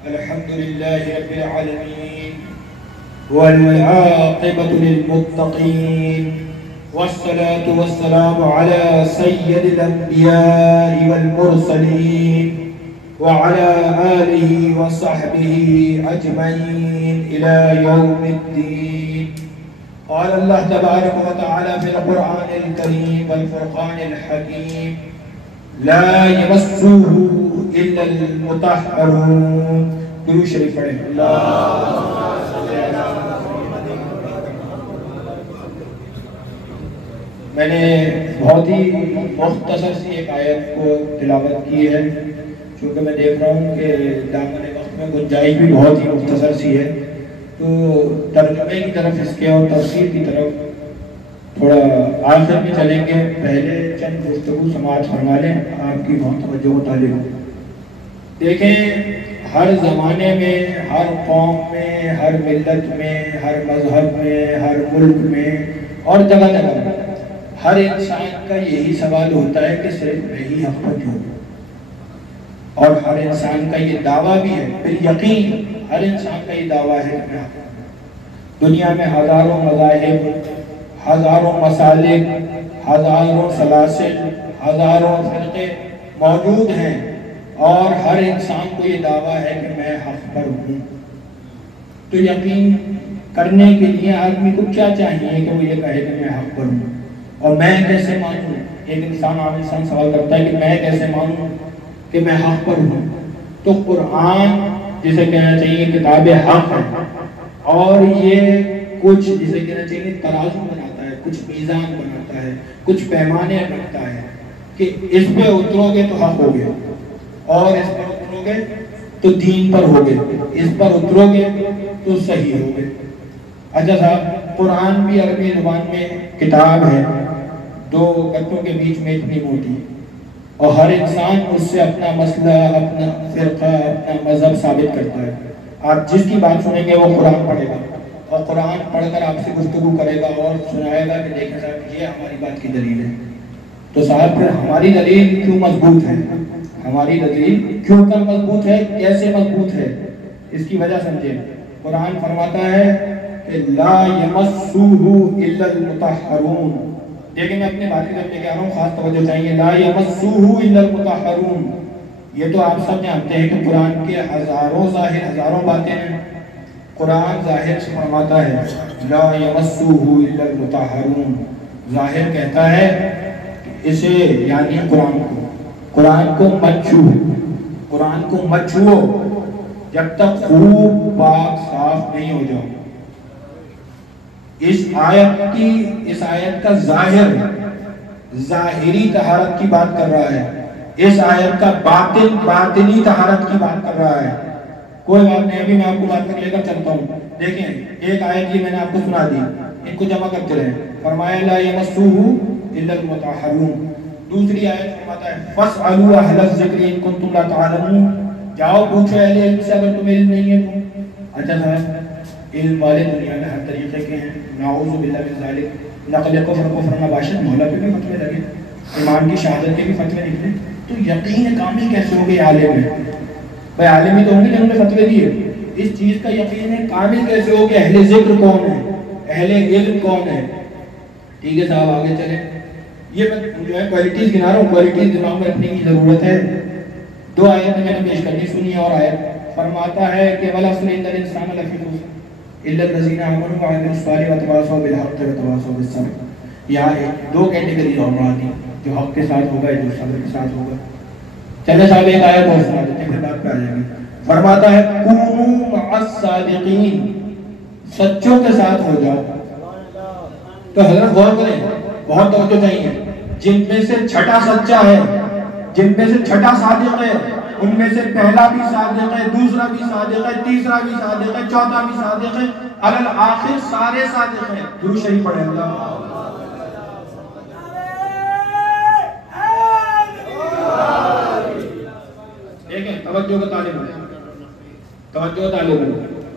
अल्हम्दुलिल्लाहि रब्बिल आलमीन वल आक़िबतु लिल मुत्तक़ीन वस्सलातु वस्सलामु अला सय्यिदिल अंबिया'i वल मुरसलीन व अला आलिहि व सहबिहि अजमईन इला यौमिद्दीन। क़ाल अल्लाह तबारक व तआला फ़िल क़ुरआनिल करीम वल फ़ुरक़ानिल हकीम ला यमस्सुहु इल्लल मुतहहरून। दुरूद शरीफ पढ़ें। मैंने बहुत ही मुख्तसर सी एक आयत को तिलावत की है, क्योंकि मैं देख रहा हूँ कि दामन वक्त में गुंजाइश भी बहुत ही मुख्तसर सी है, तो तर्जुमे की तरफ इसके और तफसीर की तरफ थोड़ा आखिर में चलेंगे। पहले चंद गुफ्तगू समाअत फरमा लें, आपकी बहुत तवज्जो मुतालिब हो। देखें, हर ज़माने में, हर कौम में, हर मिल्लत में, हर मज़हब में, हर मुल्क में और जगह जगह हर इंसान का यही सवाल होता है कि सिर्फ मैं ही हक़ पर क्यों। और हर इंसान का ये दावा भी है, फिर यकीन हर इंसान का ये दावा है कि मैं हक़ पर। दुनिया में हज़ारों मज़ाहिब, हज़ारों मसालिक, हज़ारों सलासिल, हज़ारों फ़िरक़े मौजूद हैं और हर इंसान को ये दावा है कि मैं हक़ पर हूँ। तो यकीन करने के लिए आदमी को क्या चाहिए कि वो ये कहे कि मैं हक़ पर हूँ। और मैं कैसे मानूँ? एक इंसान, आम इंसान सवाल करता है कि मैं कैसे मानूँ कि मैं हक़ पर हूँ। तो कुरान जिसे कहना चाहिए किताब हक़ है, और ये कुछ जिसे कहना चाहिए तराजू बनाता है, कुछ मीज़ान बनाता है, कुछ पैमाने रखता है कि इस पे उतरोगे तो हक़ हो गए, और इस पर उतरोगे तो दीन पर हो गए, इस पर उतरोगे तो सही हो गए। अच्छा साहब, कुरान भी अरबी ज़ुबान में किताब है, दो गत्तों के बीच में इतनी मोटी, और हर इंसान उससे अपना मसला, अपना फ़िरक़ा, अपना मज़हब साबित करता है। आप जिसकी बात सुनेंगे वो कुरान पढ़ेगा, और कुरान पढ़कर आपसे गुफ्तगू करेगा और सुनाएगा कि देखें साहब, ये हमारी बात की दलील है। तो साहब, फिर हमारी दलील क्यों मजबूत है? हमारी दलील क्यों कर मजबूत है, कैसे मजबूत है, इसकी वजह समझे। कुरान फरमाता है कि ला यमस्सुहु इल्लल मुतहहरून। देखिए, मैं अपने बात की तरफ लेके आ रहा हूँ, खास तवज्जो चाहिए। ला यमस्सुहु इल्लल मुतहहरून, ये तो आप सब जानते हैं कि कुरान के हज़ारों ज़ाहिर, हज़ारों बातें हैं। कुरान ज़ाहिर से फरमाता है ला यमस्सुहु इल्लल मुतहहरून। ज़ाहिर कहता है इसे, यानी कुरान को मत छू, कुरान को मत छुओ जब तक खूब पाक साफ नहीं हो जाओ। इस आयत का ज़ाहिर ज़ाहिरी तहारत की बात कर रहा है, इस आयत का बातिन बातिनी तहारत की बात कर रहा है। कोई बात नहीं, अभी मैं आपको बात कर लेकर चलता हूँ। देखें, एक आयत ये मैंने आपको सुना दी, इनको जमा करते रहे। फरमाया ला यमस्सुहु इल्लल मुतहहरून। दूसरी आयत फरमाता है फस्अलू अहलज़ ज़िक्रि इन कुंतुम ला तअलमून। जाओ पूछो अहले इल्म से अगर तुम्हें इल्म नहीं है तो। अच्छा साहब, इल्म वाले दुनिया में हर तरीके के हैं, नाऊज़ु बिल्लाहि मिन ज़ालिक। नक़ल कुफ़र नबाशत मौला पे भी फतवे लगे, इमाम की शहादत के भी फतवे निकले, तो यकीन कामिल कैसे हो गए आलिम में? भाई आलिम ही तो होंगे जिन्होंने फतवे दिए। इस चीज़ का यकीन कामिल कैसे हो गया? अहले ज़िक्र कौन है, अहले इल्म कौन है? ठीक है साहब, आगे चले। ये मैं जो है क्वालिटीज़ गिना रहा हूँ, क्वालिटीज़ दिमाग में रखने की ज़रूरत है। दो आयत मैंने पेश करनी, सुनिए। और आयत फरमाता है कि वल अस्र इन्नल इंसान लफ़ी खुस्र इल्ला लज़ीना आमनू व अमिलुस सालिहात व तवासौ बिल हक़्क़ि व तवासौ बिस सब्र। यहाँ दो कैटेगरी और आती, जो हक़ के साथ होगा, जो सब्र के साथ होगा। चले साहब, एक आयत और सुना देते हैं, फिर बात पे आ जाएगी। फरमाता है कूनू मअस सादिकीन, सच्चों के साथ हो जाओ। तो हज़रत गौर करें, बहुत तवज्जो चाहिए। जिनमें से छठा सच्चा है, जिनमें से छठा सादिक है, उनमें से पहला भी सादिक है, दूसरा भी सादिक है, तीसरा भी सादिक है, चौथा भी सादिक है, अलल आखिर सारे सादिक हैं। दुरूद शरीफ पढ़े। अल्लाह तवज्जो का तालिब है, तवज्जो तालिब है।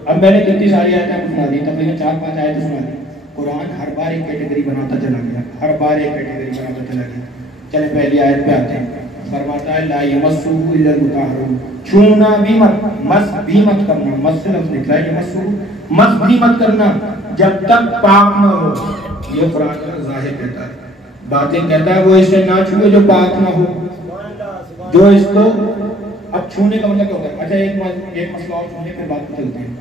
अब मैंने कितनी सारी आयतें सुना दी, तकरीबन 4-5 आयतें सुना दी। कुरान हर बार एक कैटेगरी बनाता चला गया, हर बार एक कैटेगरी बनाता चला गया। चले पहली आयत पे आते हैं। फरमाता है ला यमस्सुहु इल्लल मुतहहरून, छूना भी मत, मस भी मत करना, मस से लफ्ज़ निकला है यमस्सुहु, मस भी मत करना जब तक पाक न हो। ये कुरान का ज़ाहिर कहता है, बातिन कहता है वो इसे ना छुए जो पाक ना हो, जो इसको अब छूने का मतलब क्या होता है। अच्छा एक मसला और छूने फिर बात चलते हैं।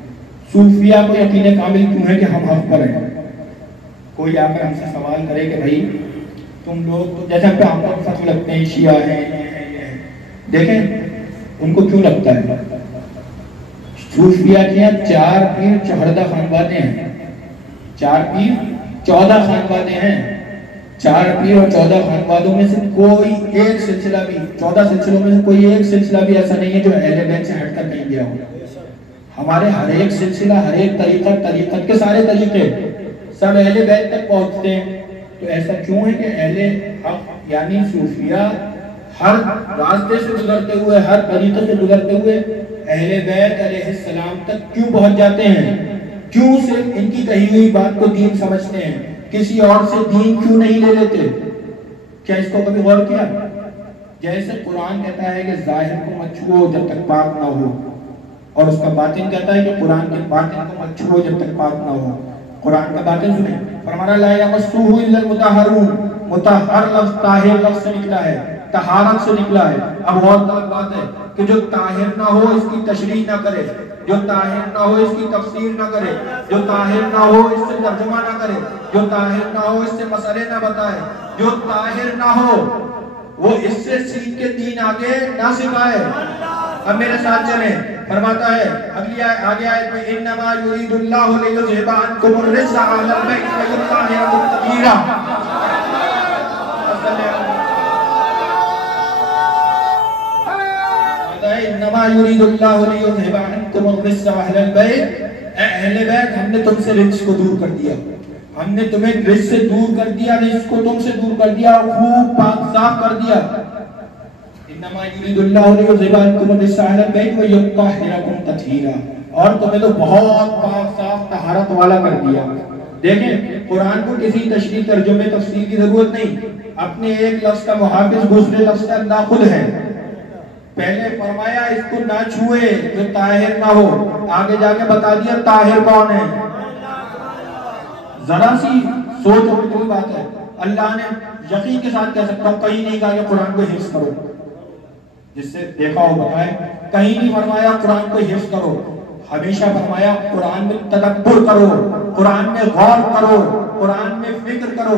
सूफिया को यकीन कामिल क्यों है कि हम हक पर हैं। कोई आकर हमसे सवाल करे कि भाई तुम लोग तो जैसे पे हमको फतवा लगते हैं शिया हैं, देखें उनको क्यों लगता है। सूफिया के यहाँ 4 पीर 14 खानवादे हैं, 4 पीर 14 खानवादे हैं। 4 पीर और 14 खानवादों में से कोई एक सिलसिला भी, 14 सिलसिलों में से कोई एक सिलसिला भी ऐसा नहीं है जो अहले बैत से हटकर कहीं गया हो। हमारे हर एक सिलसिला, हर एक तरीक़त के सारे तरीके सब अहले बैत तक पहुंचते हैं। तो ऐसा क्यों है कि अहले हक यानी सूफिया हर रास्ते से गुजरते हुए, हर तरीके से गुजरते हुए अहले बैत अलैहिस्सलाम तक क्यों पहुंच जाते हैं। क्यों सिर्फ इनकी कही हुई बात को दीन समझते हैं, किसी और से दीन क्यों नहीं ले लेते। क्या इसको कभी गौर किया। जैसे कुरान कहता है कि जाहिर को मत छुओ जब तक पाक ना हो, और उसका बातिन कहता है कि कुरान के बातिन को मत छुओ जब तक पाक ना हो। कुरान का बातिन सुने, फरमाना ला यमस्सुहु इल्लल मुतहहरून, मुतहहर लफ्ज़ ताहिर लफ्ज़ से निकला है, तहारत से निकला है। अब और गलत बात है कि जो ताहिर ना हो इसकी तशरीह ना करे, जो ताहिर ना हो इसकी तफसीर ना करे, जो ताहिर ना हो इससे तर्जुमा ना करे, जो ताहिर ना हो इससे मसले ना बताए, जो ताहिर ना हो वो इससे सीख के दीन आगे ना सिखाए। अब मेरे साथ चले, फरमाता है अगली आगे आयत में इन्नमा युरीदुल्लाहु लियुज़हिबा अन्कुमुर रिज्सा अहलल बैत व युत्ताहिरकुम तत्हीरा। इन्नमा युरीदुल्लाहु लियुज़हिबा अन्कुमुर रिज्सा अहलल बैत, अहले बैत हमने तुमसे रिज्स को दूर कर दिया, हमने तुम्हें रिज्स से दूर कर दिया, रिज्स को तुमसे दूर कर दिया, खूब पाक साफ कर दिया। इन्नमा युरीदुल्लाहु लियुज़हिबा अन्कुमुर रिज्सा अहलल बैत व युत्ताहिरकुम तत्हीरा, और तुम्हें तो बहुत पाक साफ तहारत वाला कर दिया। देखें कुरान को किसी तशरीह तर्जुमे तफसीर की जरूरत नहीं, अपने एक लफ्ज का मुहाफिज दूसरे लफ्ज का नाखुद है। पहले फरमाया इसको ना छुए जो ताहिर ना हो, आगे जाके बता दिया ताहिर कौन है। जरा सी सोच और कोई बात है। अल्लाह ने यकीन के साथ कह सकता हूं कहीं नहीं कहा कि कुरान को हिफ्ज करो, जिससे देखा हो बताए, कहीं नहीं फरमाया कुरान को हिफ्ज करो, हमेशा फरमाया कुरान में तदब्बुर करो, कुरान में गौर करो, कुरान में फिक्र करो,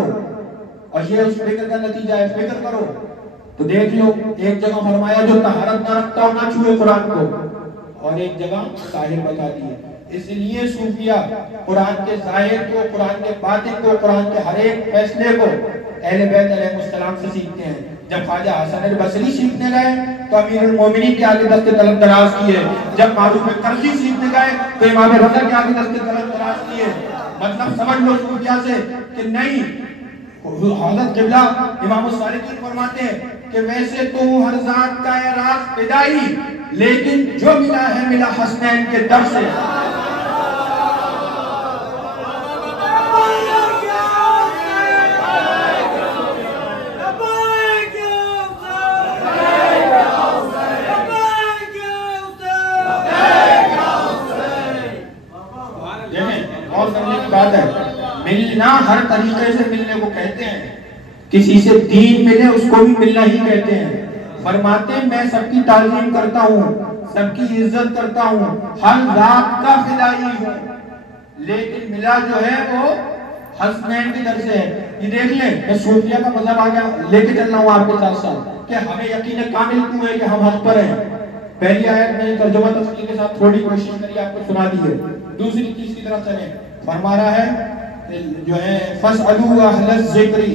और ये उस फिक्र का नतीजा है, फिक्र करो। तो देख लो एक जगह फरमाया जो तहारत ना रखता हो ना छुए कुरान को, और एक जगह ताहिर बता दिए। इसलिए सूफिया कुरान के जाहिर को, कुरान के बातिन को, कुरान के हर एक फैसले को अहले बैत अलैहिस्सलाम से सीखते हैं। जब ख्वाजा हसन अल बसरी सीखने गए तो अमीरुल मोमिनीन के आगे दस्ते तलब दराज किए, जब मारूफ कर्जी सीखने गए तो इमाम रज़ा के आगे दस्ते तलब दराज किए। मतलब समझ लो सूफिया से कि नहीं, हज़रत क़िबला इमाम सालिकीन फरमाते हैं कि वैसे तो हर जात का है राज पिदाई, लेकिन जो मिला है मिला हसनैन के दर से। और समझने की बात है, मिलना हर तरीके से मिलने को कहते हैं, किसी से दीन मिले उसको भी मिलना ही कहते हैं। फरमाते हैं मैं सबकी ताज़ीम करता हूँ, सबकी इज्जत करता हूँ, हर रात का फिदाई हूँ, लेकिन मिला जो है वो हसनैन की दर से है। ये देख ले, मैं सूफिया का मतलब आ गया लेके चल रहा हूँ आपके साथ साथ कि हमें यकीन कामिल क्यों है कि हम हक पर हैं। पहली आयत में तर्जुमा तफसीर के साथ थोड़ी कोशिश करी, आपको सुना दी है। दूसरी चीज की तरफ चले, फरमा रहा है जो है फसअलू अहलज़ ज़िक्री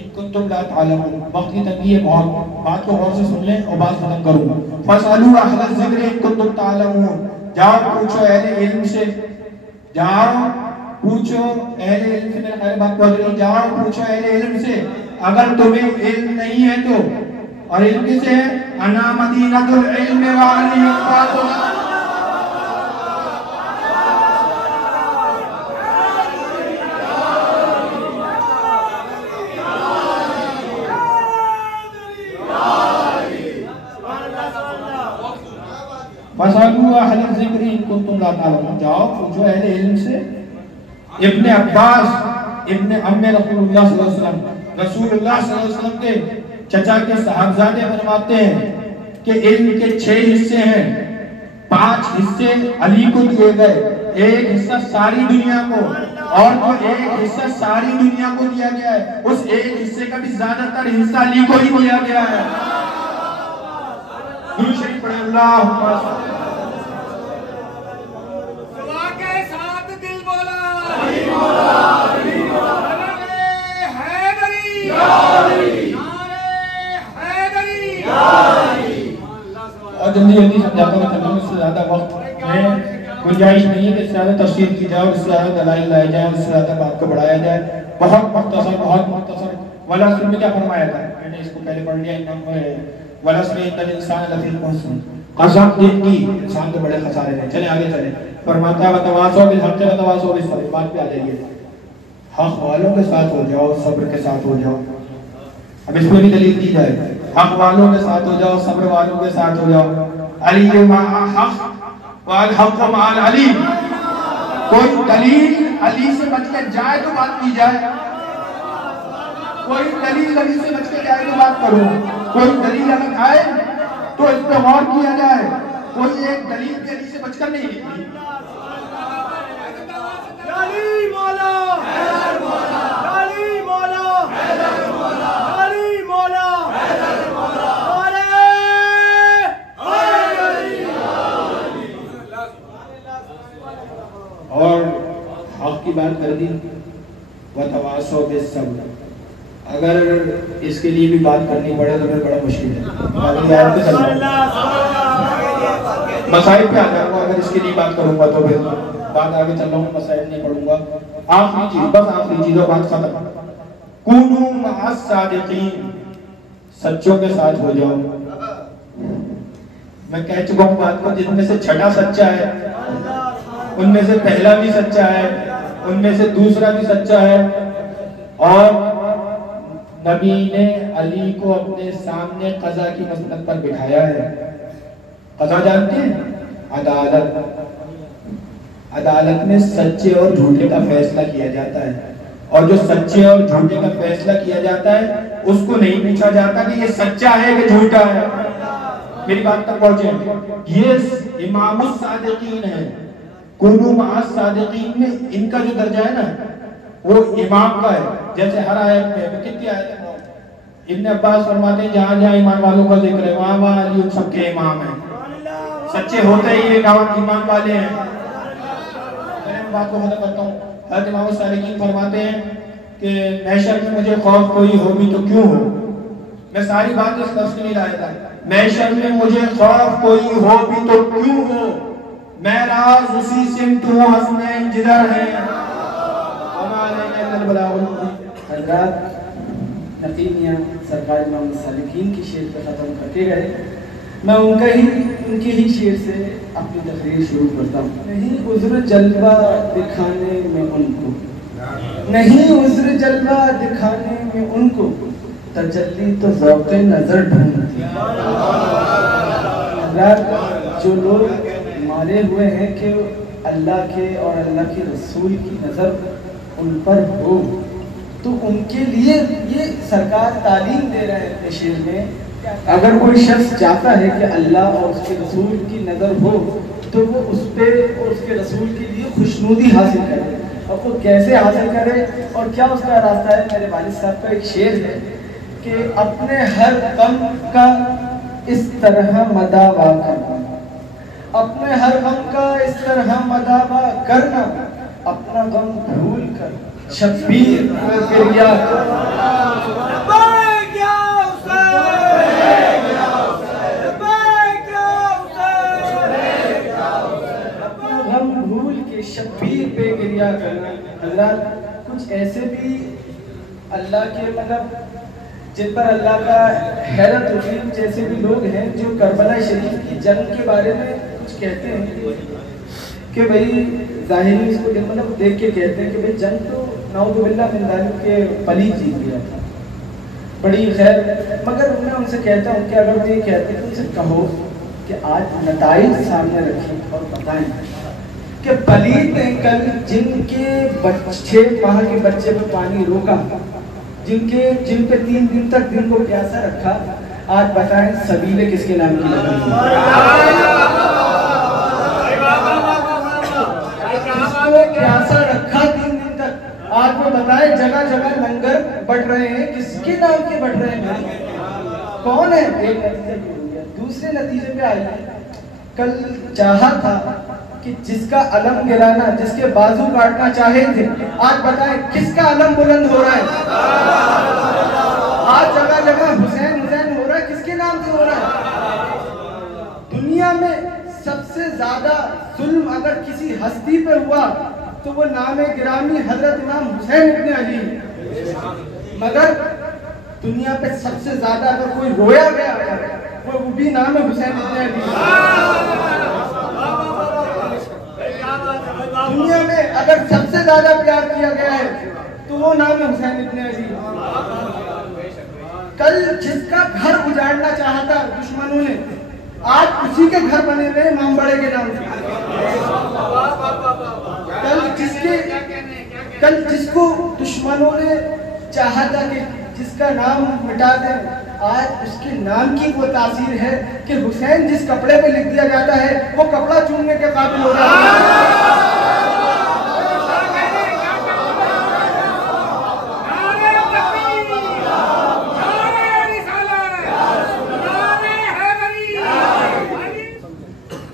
इन कुंतुम ला तालमून। वक्त की तंगी है, बहुत बात को गौर से सुन लें और बात खत्म करूंगा। फसअलू अहलज़ ज़िक्री इन कुंतुम तालमून, जाओ पूछो अहले इल्म से, जाओ पूछो अहले इल्म से। मेरे ख्याल बात पहुंच रही, जाओ पूछो अहले इल्म से अगर तुम्हें इल्म नहीं है तो। और इल्म किसे है? अना मदीनतुल इल्म व अली अहल ज़िक्र इन कुंतुम ला ताअलमून, जाओ पूछो अहले इल्म से। इब्ने अब्बास इब्ने अम्मे रसूलुल्लाह सल्लल्लाहु अलैहि वसल्लम, रसूलुल्लाह सल्लल्लाहु अलैहि वसल्लम के चचा के साहबजादे फरमाते हैं कि इल्म के 6 हिस्से हैं, 5 हिस्से अली को दिए गए, 1 हिस्सा सारी दुनिया को, और जो 1 हिस्सा सारी दुनिया को दिया गया है उस 1 हिस्से का भी ज्यादातर हिस्सा अली को ही दिया गया है। दुरूद शरीफ पढ़े, अल्लाहुम्मा दुआ के साथ दिल बोला अली मौला, अली मौला, हैदरी या अली, हैदरी या अली। और जल्दी जल्दी समझाता मैं चलूँ, इससे ज्यादा वक्त में गुंजाइश नहीं है कि इससे ज्यादा तफसीर की जाए और इससे ज्यादा दलाइल लाए जाए और इससे ज्यादा बात को बढ़ाया जाए। बहुत मुख्तसर वला असर में क्या फरमाया था, मैंने इसको पहले पढ़ लिया, वला असर में इन्नल इंसान लफी खुस्र, कसम की इंसान के बड़े खसारे हैं। चले आगे चले, फरमाता है वतवासौ बिल हक़ वतवासौ बिस सब्र, बात पे आ जाइए, हक वालों के साथ हो जाओ, सब्र के साथ हो जाओ। अब इसमें भी दलील दी जाए, हक वालों के साथ हो जाओ, सब्र वालों के साथ हो जाओ। अली मा हक वाल हक माल अली, कोई दलील अली से बच के जाए तो बात की जाए, कोई दलील अली से बच के जाए तो बात करो, कोई दलील अगर आए तो इस पे गौर किया जाए, कोई एक दलील भी अली से बचकर नहीं निकली। अली मौला, हैदर मौला, अली मौला, हैदर मौला, अली मौला, हैदर मौला, और हक की बात कर दी, वतवासौ बिस सब्र, अगर इसके लिए भी बात करनी पड़े तो फिर बड़ा मुश्किल है। मसाइल पे आ जाऊंगा, अगर इसके लिए बात करूंगा तो फिर बात आगे चल रहा हूँ, मसाइल नहीं पढ़ूंगा। आखिरी चीज, बस आखिरी चीज, बात खत्म। कूनू मअस सादिकीन, सच्चों के साथ हो जाओ। मैं कह चुका हूँ बात को, जिनमें से छठा सच्चा है, उनमें से पहला भी सच्चा है, उनमें से दूसरा भी सच्चा है। और नबी ने अली को अपने सामने कज़ा की मसनद पर बिठाया है। कज़ा जानते हैं? अदालत। अदालत में सच्चे और झूठे का फैसला किया जाता है, और जो सच्चे और झूठे का फैसला किया जाता है उसको नहीं पूछा जाता कि ये सच्चा है कि झूठा है। मेरी बात तक पहुंचे। ये इमामुस सादिकीन है, कुनू मअस सादिकीन में इनका जो दर्जा है ना वो इमाम का है। जैसे हर आयत में कितनी आयत है, इब्ने अब्बास फरमाते हैं जहाँ जहाँ ईमान वालों का जिक्र है वहाँ वहाँ अली उन सबके इमाम हैं। सच्चे होते ही ये ईमान वाले हैं। मैं बात को खत्म करता हूँ। हज़रत इमाम सादिकीन फरमाते हैं कि महशर में मुझे खौफ कोई हो भी तो क्यों हो। मैं सारी बात इस लफ्ज़ के लिए लाया था, महशर में मुझे खौफ कोई हो भी तो क्यों हो, मैं राज उसी सिमत हूँ हसनैन जिधर है। हज़रात नकीब मियां सरकार इमाम सादिकीन की शेर पे ख़त्म करके गए, मैं उनके ही शेर से अपनी तकरीर शुरू करता हूँ। नहीं उज़्र जलवा दिखाने में उनको, नहीं उज़्र जलवा दिखाने में उनको, तजल्ली तो ज़ौक़े नज़र ढूंढती। जो लोग मारे हुए हैं कि अल्लाह के और अल्लाह के रसूल की नज़र उन पर हो, तो उनके लिए ये सरकार तालीम दे रहे हैं शेर में। अगर कोई शख्स चाहता है कि अल्लाह और उसके रसूल की नज़र हो तो वो उस पर और उसके रसूल के लिए खुशनुदी हासिल करे। और वो कैसे हासिल करे और क्या उसका रास्ता है? मेरे वालिद साहब का एक शेर है कि अपने हर गम का इस तरह मदावा करना, अपने हर गम का इस तरह मदावा करना, अपना गम भूल कर शब्बीर को गिरिया गम भूल के शब्बीर पे गिरिया करना। हज़रात कुछ ऐसे भी अल्लाह के मतलब जिन पर अल्लाह का हैरत होती है, जैसे भी लोग हैं जो करबला शरीफ की जंग के बारे में कुछ कहते हैं कि भाई ज़ाहिरी इसको मतलब देख के कहते हैं कि भाई जंग तो नाउज़ुबिल्लाह मिन ज़ालिक के पलीद जीत गया था बड़ी खैर। मगर मैं उनसे कहता हूँ कि अगर वो ये कहते हैं तो उनसे कहो कि आज नताइज सामने रखें और बताएं कि पलीत ने कल जिनके 6 माह के बच्चे पे पानी रोका, जिन पे 3 दिन तक दिन को प्यासा रखा, आज बताएं सबीले किसके नाम की लगी? प्यासा रखा 3 दिन तक, आज वो बताए जगह जगह लंगर बट रहे हैं, किसके नाम के बट रहे हैं? कौन है? एक नतीजे पे हो गया। दूसरे नतीजे पे आइए, कल चाहा था कि जिसका अलम गिराना, जिसके बाजू काटना चाहे थे, आज बताएं किसका अलम बुलंद हो रहा है? आज जगह जगह हुसैन हुसैन हो रहा है, किसके नाम से हो रहा है? दुनिया में सबसे ज्यादा जुल्म अगर किसी हस्ती पे हुआ तो वो नाम गिरामी हजरत इमाम हुसैन इब्ने अली। मगर दुनिया पे सबसे ज्यादा अगर कोई रोया गया वो भी नाम है हुसैन इब्ने अली। दुनिया में अगर सबसे ज्यादा प्यार किया गया है तो वो नाम है हुसैन इब्ने अली। कल जिसका घर उजाड़ना चाहा था दुश्मनों ने, आज उसी के घर बने हुए इमाम बड़े के नाम से। कल जिसको दुश्मनों ने चाहा था कि जिसका नाम मिटा दें, आज उसके नाम की वो तासीर है कि हुसैन जिस कपड़े पे लिख दिया जाता है वो कपड़ा चूमने के काबिल हो रहा है।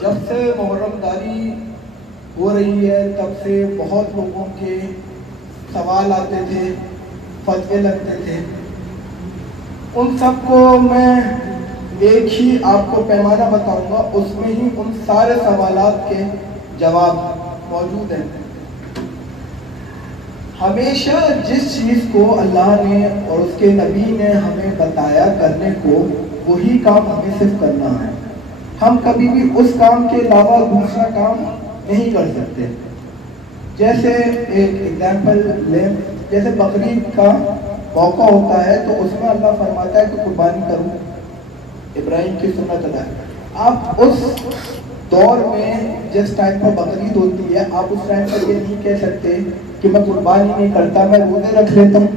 जब से मुहर्रमदारी हो रही है तब से बहुत लोगों के सवाल आते थे, फतवे लगते थे। उन सबको मैं एक ही आपको पैमाना बताऊंगा, उसमें ही उन सारे सवालात के जवाब मौजूद हैं। हमेशा जिस चीज़ को अल्लाह ने और उसके नबी ने हमें बताया करने को, वही काम हमें सिर्फ करना है। हम कभी भी उस काम के अलावा दूसरा काम नहीं कर सकते। जैसे एक एग्जाम्पल लें, जैसे बकरीद का मौका होता है तो उसमें अल्लाह फरमाता है कि कुर्बानी करूं, इब्राहिम की सुन्नत अदा है। आप उस दौर में जिस टाइम पर बकरीद होती है, आप उस टाइम पर ये नहीं कह सकते कि मैं कुर्बानी नहीं करता, मैं रोजे रख लेता हूँ।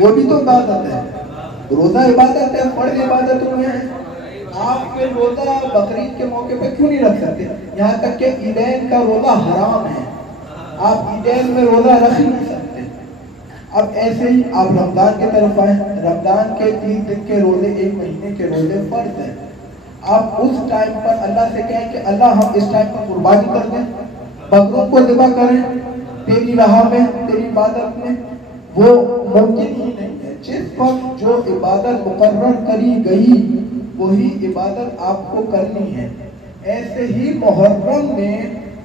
वो भी तो इबादत है, रोजा इबादत है, फर्ज इबादत में है। आप फिर रोजा बकरीद के मौके पे क्यों नहीं रख सकते? यहाँ तक कि ईदैन का रोजा हराम है, आप ईदैन में रोजा रख ही नहीं सकते। अब ऐसे ही आप रमजान की तरफ आए, रमजान के 3 दिन के रोजे, 1 महीने के रोजे फर्ज है। आप उस टाइम पर अल्लाह से कहें कि अल्लाह हम इस टाइम पर कुर्बानी कर दें, बकरों को ज़िबा करें तेरी राह में, तेरी इबादत में, वो मुमकिन ही नहीं है। जिस वक्त जो इबादत मुकर्रर करी गई वही इबादत आपको करनी है। ऐसे ही मुहर्रम में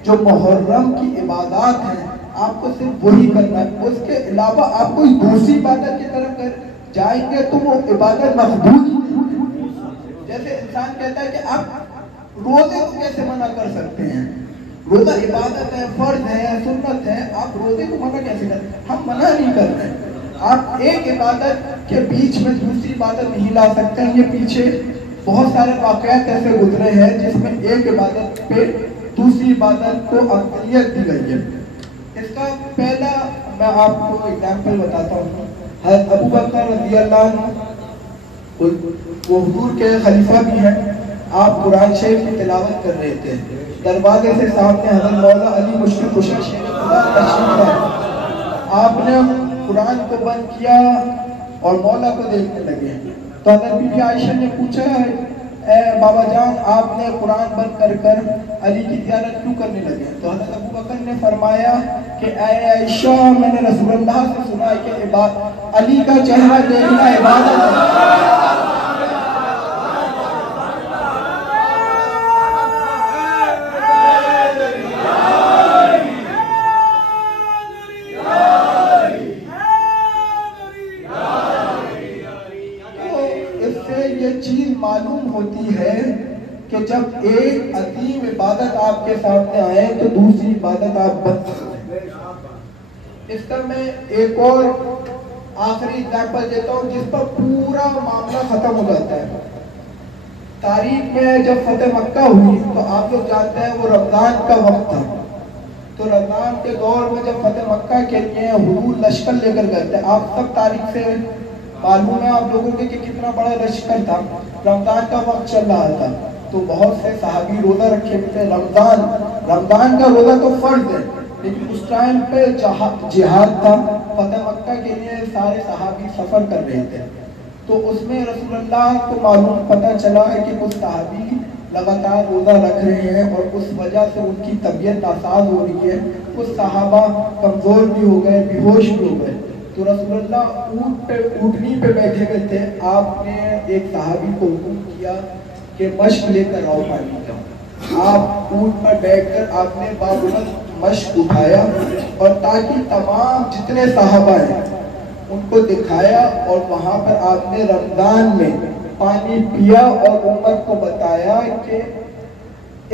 जो मुहर्रम की इबादत है आपको सिर्फ वही करना है। उसके अलावा आप कोई दूसरी इबादत की तरफ कर जाएंगे तो वो इबादत मकबूल नहीं। जैसे इंसान कहता है कि आप रोजे को कैसे मना कर सकते हैं? रोजा इबादत है, फर्ज है, सुन्नत है, आप रोजे को मना कैसे करते? हम मना नहीं कर रहे हैं। आप एक इबादत के बीच में दूसरी इबादत नहीं ला सकते हैं। ये पीछे बहुत सारे वाक़यात ऐसे गुजरे हैं जिसमें एक इबादत पे दूसरी इबादत को अक़लियत दी गई है। इसका पहला मैं आपको एग्जाम्पल बताता हूँ। हज़रत अबू बकर रज़ियल्लाहु अन्हु वो हुजूर के खलीफा भी हैं। आप कुरान शरीफ की तिलावत कर रहे थे, दरवाजे से सामने हज़रत मौला अली मुश्किल कुशा तशरीफ है। आपने कुरान को बंद किया और मौला को देखने लगे। तो हज़रत बीबी आयशा ने पूछा, बाबा जान आपने कुरान बंद कर कर अली की ज़ियारत क्यों करने लगे? तो हज़रत अबू बकर ने फरमाया कि आयशा, मैंने रसूलुल्लाह से सुना है कि अली का चेहरा देखना इबादत है। मालूम होती है कि जब एक अजीम इबादत आपके सामने आए तो दूसरी इबादत आप बंद करें। इसका मैं एक और आखिरी एग्जाम्पल देता हूँ जिस पर पूरा मामला खत्म हो जाता है। तारीख में जब फतेह मक्का हुई तो आप लोग जानते हैं वो रमजान का वक्त था। तो रमजान के दौर में जब फतेह मक्का के लिए हुजूर लश्कर लेकर गए थे, आप सब तारीख से मालूम है आप लोगों के कि कितना बड़ा लश्कर था। रमजान का वक्त चल रहा था तो बहुत से सहाबी रोजा रखे हुए थे। रमजान का रोजा तो फर्ज है, लेकिन उस टाइम पे जिहाद था। फतेह मक्का के लिए सारे सहाबी सफर कर रहे थे। तो उसमें रसूलुल्लाह को मालूम पता चला है कि कुछ सहाबी लगातार रोजा रख रहे हैं और उस वजह से उनकी तबीयत नासाज हो रही है। कुछ सहाबा कमजोर भी हो गए, बेहोश भी हो गए। तो रसूलुल्लाह ऊँटनी पे बैठे हुए थे। आपने एक सहाबी को हुक्म किया कि मश्क लेकर आओ पानी का। आप ऊँट पर बैठकर आपने बाबुल मश्क उठाया और ताकि तमाम जितने सहाबा हैं उनको दिखाया और वहाँ पर आपने रमजान में पानी पिया और उम्मत को बताया कि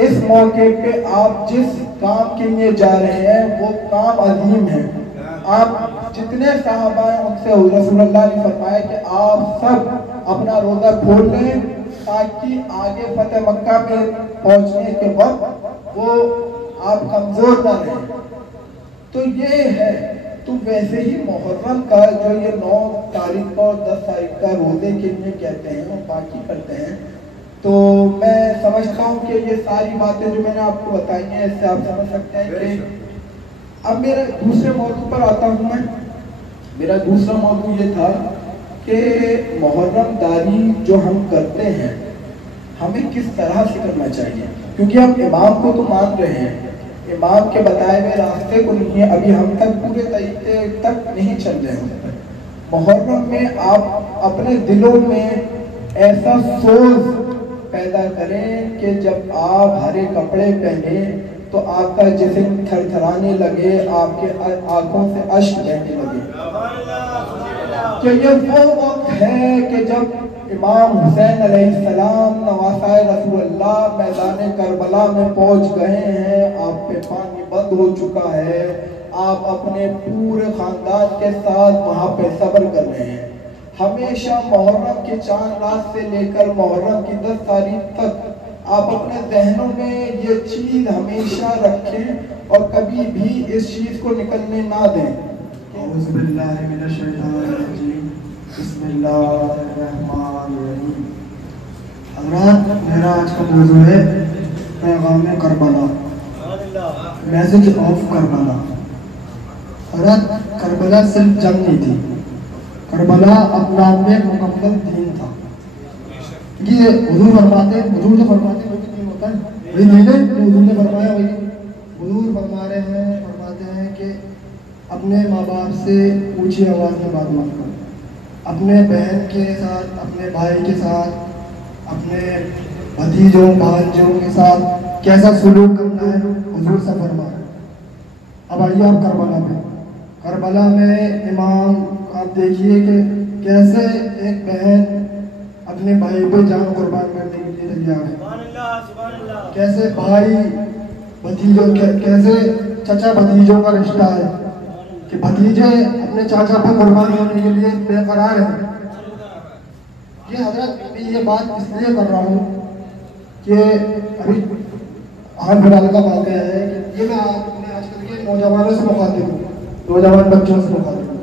इस मौके पे आप जिस काम के लिए जा रहे हैं वो काम अजीम है। आप जितने सहाबा हैं उनसे रसूलुल्लाह ने फरमाया कि आप सब अपना रोजा खोल लें ताकि आगे फतेह मक्का में पहुंचने के वक्त वो आप कमजोर ना रहें। तो ये है। तो वैसे ही मुहर्रम का जो ये 9 तारीख और 10 तारीख का रोजे के लिए कहते हैं और बाकी करते हैं, तो मैं समझता हूँ कि ये सारी बातें जो मैंने आपको बताई हैं इससे आप समझ सकते हैं कि अब मेरे दूसरे मौजू पर आता हूँ मैं। मेरा दूसरा मौजू ये था कि मुहर्रम दारी जो हम करते हैं हमें किस तरह से करना चाहिए, क्योंकि हम इमाम को तो मान रहे हैं, इमाम के बताए हुए रास्ते को नहीं है, अभी हम तक पूरे तरीके तक नहीं चल रहे हैं। मुहर्रम में आप अपने दिलों में ऐसा सोच पैदा करें कि जब आप हरे कपड़े पहने तो आपका जिस्म थरथराने लगे, आपके आंखों से अश्क बहने लगे। तो ये वो वक्त है कि जब इमाम हुसैन अलैहिस्सलाम नवासाए रसूलुल्लाह मैदान करबला में पहुंच गए हैं, आप पे पानी बंद हो चुका है, आप अपने पूरे खानदान के साथ वहां पे सब्र कर रहे हैं। हमेशा मुहर्रम के चांद रात से लेकर मुहर्रम की 10 तारीख तक आप अपने जहनों में ये चीज हमेशा रखें और कभी भी इस चीज को निकलने ना दें। मेरा आज का मौजू है पैगाम Karbala, message of Karbala. Karbala सिर्फ जंग नहीं थी, करबला अपना में एक मुकम्मल दीन था। ये हुजूर फरमाते हैं, हुजूर जो फरमाते हैं वो दीन होता है, वही दीन है जो हुजूर ने फरमाया वही। हुजूर फरमा रहे हैं, फरमाते हैं कि अपने माँ बाप से ऊंची आवाज़ में बात मत करो, अपने बहन के साथ, अपने भाई के साथ, अपने भतीजों भांजों के साथ कैसा सुलूक करना है हुजूर से फरमा रहे। अब आइए आप करबला पे। करबला में इमाम आप देखिए कि कैसे एक बहन अपने भाई पे जान कुर्बान करने के लिए तैयार है, कैसे भाई भतीजों कैसे चचा भतीजों का रिश्ता है कि भतीजे अपने चाचा पर कुर्बान होने के लिए बेकरार हैं। ये हजरत मैं ये बात इसलिए कर रहा हूँ कि अभी हाल फिलहाल का वाक़या है कि ये मैं आजकल के नौजवानों से मुखातिब हूँ, नौजवान बच्चों से मुखातिब हूँ।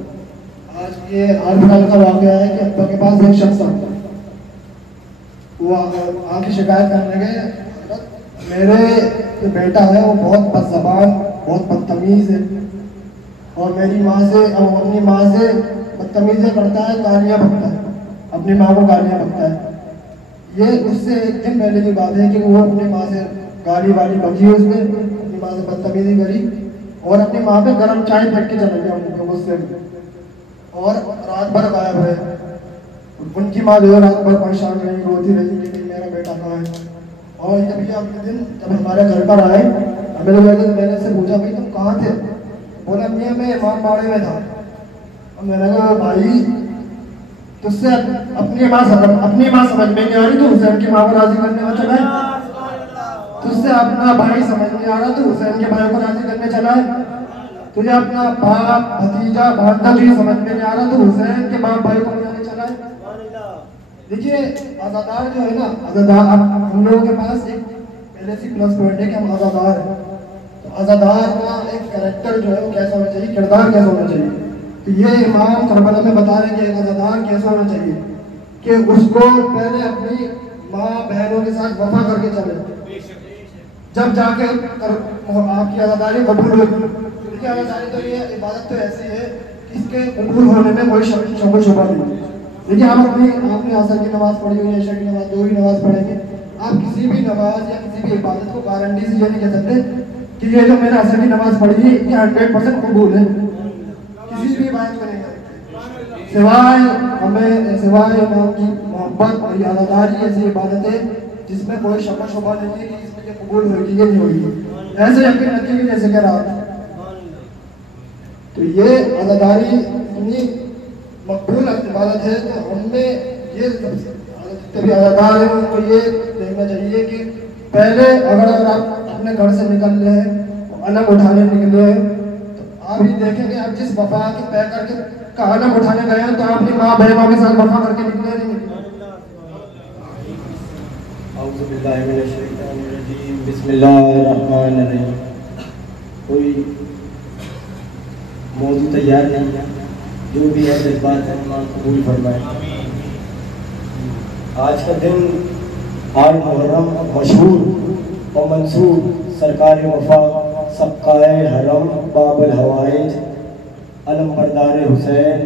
आज ये हाल फिलहाल का वाक़या है कि अब्बा के पास एक शख्स आता है, वो आके शिकायत करने गए, मेरे जो बेटा है वो बहुत बदज़बान, बहुत बदतमीज़ है और मेरी माँ से, अब अपनी माँ से बदतमीज़ी करता है, गालियाँ बकता है, अपनी माँ को गालियाँ बकता है। ये उससे एक दिन पहले की बात है कि वो अपनी माँ से गाली वाली बकी, उसने अपनी माँ से बदतमीज़ी करी और अपनी माँ पे गर्म चाय फेंक के चला गया उनके गुस्से में और रात भर गायब है। उनकी माँ जो है रात भर परेशान रही, रोती रही कि मेरा बेटा कहाँ है। और जब अगले दिन जब हमारे घर पर आए, मेरे बेटे ने मैंने से पूछा भाई तुम कहाँ थे? बोला मियाँ मैं इमाम बाड़े में था। और मैंने कहा भाई तुझसे अपनी माँ समझ में नहीं आ रही, तो हुसैन की माँ को राजी करने में चला है। तुझसे अपना भाई समझ नहीं आ रहा, तो हुसैन के भाई को राजी करने चला है। तुझे अपना बाप भतीजा भांजा तुझे समझ में नहीं आ रहा, तो हुसैन के बाप भाई को मनाने चला है। देखिए आज़ादार जो है ना, आज़ादार हम लोगों के पास एक पहले से प्लस पॉइंट है कि हम आज़ादार हैं। तो आज़ादार का एक कैरेक्टर जो है वो कैसा होना चाहिए, किरदार कैसा होना चाहिए। तो ये इमाम करबला में बता रहे हैं कि एक आज़ादार कैसा होना चाहिए कि उसको पहले अपनी माँ बहनों के साथ वफा करके चले, जब जाके आपकी आज़ादारी कबूल होगी। क्योंकि आज़ादारी तो ये इबादत तो ऐसी है कि इसके कबूल होने में कोई शक शुबा नहीं। देखिए आपने असर की नमाज पढ़ी हुई, ऐशा की नमाज, दो ही नमाज पढ़ेंगे, आप किसी भी नमाज या किसी भी इबादत को गारंटी से ये नहीं कह सकते कि ये जो मैंने असर की नमाज पढ़ी है ये 100% कबूल है, किसी भी इबादत को नहीं करते। सिवाय इमाम की मोहब्बत और आज़ादारी ऐसी इबादत है जिसमें कोई शक शुबा नहीं है कि इसमें ये कबूल होगी ये नहीं होगी, ऐसे यकीन रखिए कि जैसे कह रहा था। तो ये आज़ादारी इतनी मकबूल इबादत है, तो हमें ये तभी आज़ादार है उनको ये देखना चाहिए कि पहले अगर आप अपने घर से निकल रहे हैं, अलग उठाने निकले हैं, तो आप ये देखेंगे आप जिस वफा के पैर करके का अलग उठाने गए हैं तो आप अपनी माँ बहनों के साथ वफा करके निकले नहीं निकले। बिस्मिल्लाहिर्रहमानिर्रहीम। कोई मौजूद तैयार नहीं है, जो भी है जज्बात है मां कबूल फरमाए। आज का दिन आज मुहर्रम मशहूर और मंसूर सरकार वफा सबकाए हरम बाबुल हवाइज अलमबरदार हुसैन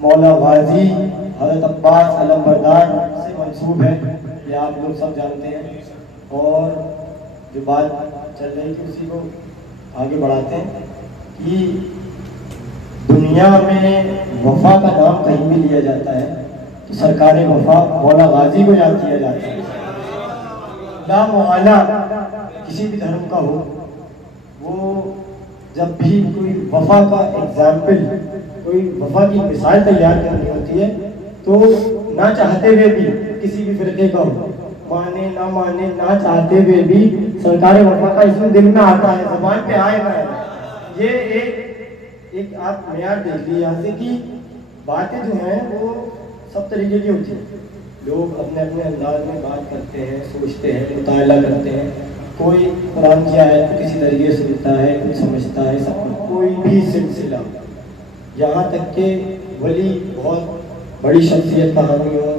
मौला गाजी हज़रत अब्बास अलमबरदार से मंसूब है, ये आप लोग सब जानते हैं। और जो बात चल रही थी उसी को आगे बढ़ाते हैं कि दुनिया में वफा का नाम कहीं भी लिया जाता है तो सरकार वफा मौला गाजी को याद किया जाता है। नाम वाला किसी भी धर्म का हो, वो जब भी कोई वफा का एग्जाम्पल, कोई वफा की मिसाल तैयार करनी होती है तो ना चाहते हुए भी किसी भी फिरके का हो, माने ना माने, ना चाहते हुए भी सरकार वफा का इसमें दिल में आता है, ज़बान पे आएगा। ये एक आप मेयार देख लीजिए यहाँ से कि बातें जो हैं वो सब तरीके की होती हैं। लोग अपने अपने अंदाज में बात करते हैं, सोचते हैं, मुताला करते हैं। कोई कुरान की आयत को किसी तरीके से सुनता है, कुछ समझता है, सब कोई भी सिलसिला, यहाँ तक के वली बहुत बड़ी शख्सियत का हामी हो,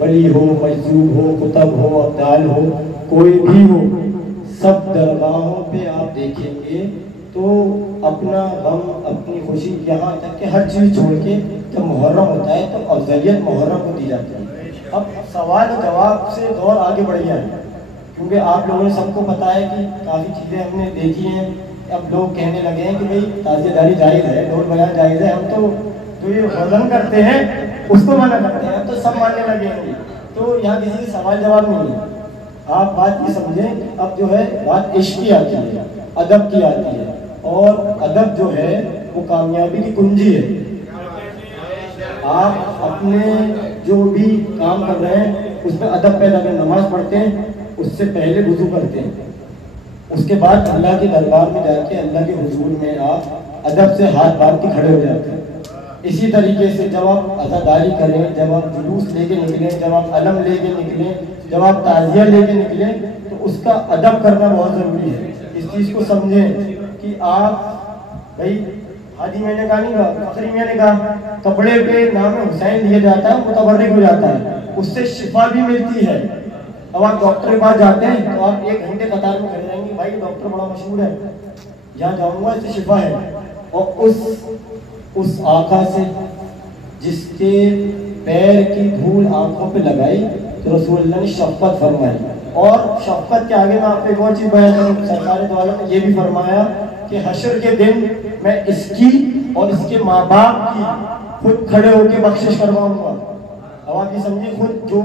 वली हो, मजदूब हो, कुतब हो, अब्दाल हो, कोई भी हो, सब दरगाहों पे आप देखेंगे तो अपना गम, अपनी खुशी, यहाँ तक कि हर चीज़ छोड़ के जब मुहर्रम होता है तो अफजलियत मुहर्रम को दी जाती है। अब सवाल और जवाब से दौर आगे बढ़ गया है, क्योंकि आप लोगों ने सबको पता है कि काफ़ी चीज़ें हमने देखी हैं। अब लोग कहने लगे हैं कि भाई ताज़ियेदारी जायज़ है, ढोल बजाना जायज़ है, हम तो ये वज़न करते हैं उसको मना करते हैं, तो सब मानने लगे हैं। तो यहाँ किसी सवाल जवाब नहीं है। आप बात ये समझें, अब जो है बात इश्क की आती है, अदब की आती है, और अदब जो है वो कामयाबी की कुंजी है। आप अपने जो भी काम कर रहे हैं उसमें अदब पैदा कर, नमाज पढ़ते हैं उससे पहले वुज़ू करते हैं, उसके बाद अल्लाह के दरबार में जाके अल्लाह के हुजूर में आप अदब से हाथ बांध के खड़े हो जाते हैं। इसी तरीके से जब आप अज़ादारी करें, जब आप जुलूस लेके निकलें, जब आप अलम लेके निकलें, जब आप ताज़िया लेके निकलें, तो उसका अदब करना बहुत ज़रूरी है। इस चीज़ को समझें कि आप भाई हादी मैंने कहा नहीं कहा, फखरी मैंने कहा, कपड़े पे नाम हुसैन लिया जाता है, मुतबर्रिक हो जाता है, उससे शिफा भी मिलती है। अब आप डॉक्टर के पास जाते हैं तो आप 1 घंटे कतार में खड़े रहेंगे, भाई डॉक्टर बड़ा मशहूर है, यहाँ जाऊँगा इससे शिफा है। और उस आका से जिसके पैर की धूल आंखों पे लगाई तो रसूलुल्लाह ने शफ़क़त फरमाई। और शफ़क़त के आगे मैं आपको एक और चीज़ बयान करूँ, सरकार द्वारा ने ये भी फरमाया कि हशर के दिन मैं इसकी और इसके माँ बाप की खुद खड़े होकर बख्शिश करवाऊंगा। अब आप ये समझिए, खुद जो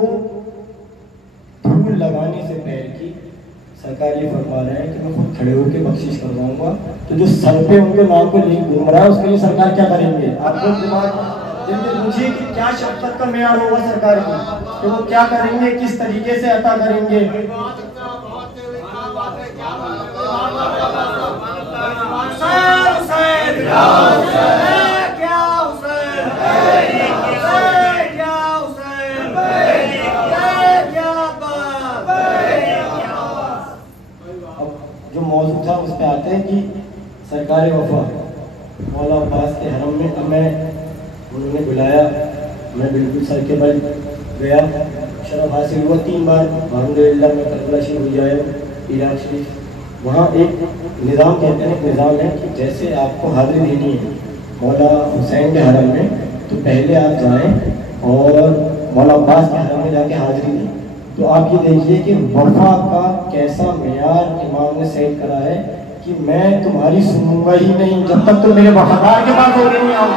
धूल लगाने से पैर की सरकार ये फरमा रहे हैं कि मैं खुद खड़े होकर बख्शिश करवाऊंगा। तो जो सर पे उनके नाम को लेकर घूम रहा है उसके लिए सरकार क्या करेंगे? आप लोग दिमाग पूछिए कि क्या शफ़क़त का मेयार होगा सरकार की, तो वो क्या करेंगे, किस तरीके से अता करेंगे। मौजूद था उस पर आते हैं कि सरकार वफा मौला अब्बास के हरम में हमें उन्होंने बुलाया। मैं बिल्कुल सर के बल गया, शरफ हासिल हुआ 3 बार अल्हम्दुलिल्लाह। मैं करबला शरीफ भी आया, इराक शरीफ। वहाँ एक निज़ाम कहते हैं, एक निज़ाम है कि जैसे आपको हाज़िरी देनी है मौला हुसैन के हरम में, तो पहले आप जाएं और मौला अब्बास के हरम में जाके हाज़िरी दें। तो आप ये देखिए कि वफा का कैसा मेयार इमाम ने सेट करा है कि मैं तुम्हारी सुनूंगा ही नहीं जब तक तुम मेरे वफादार के पास हो नहीं आओ।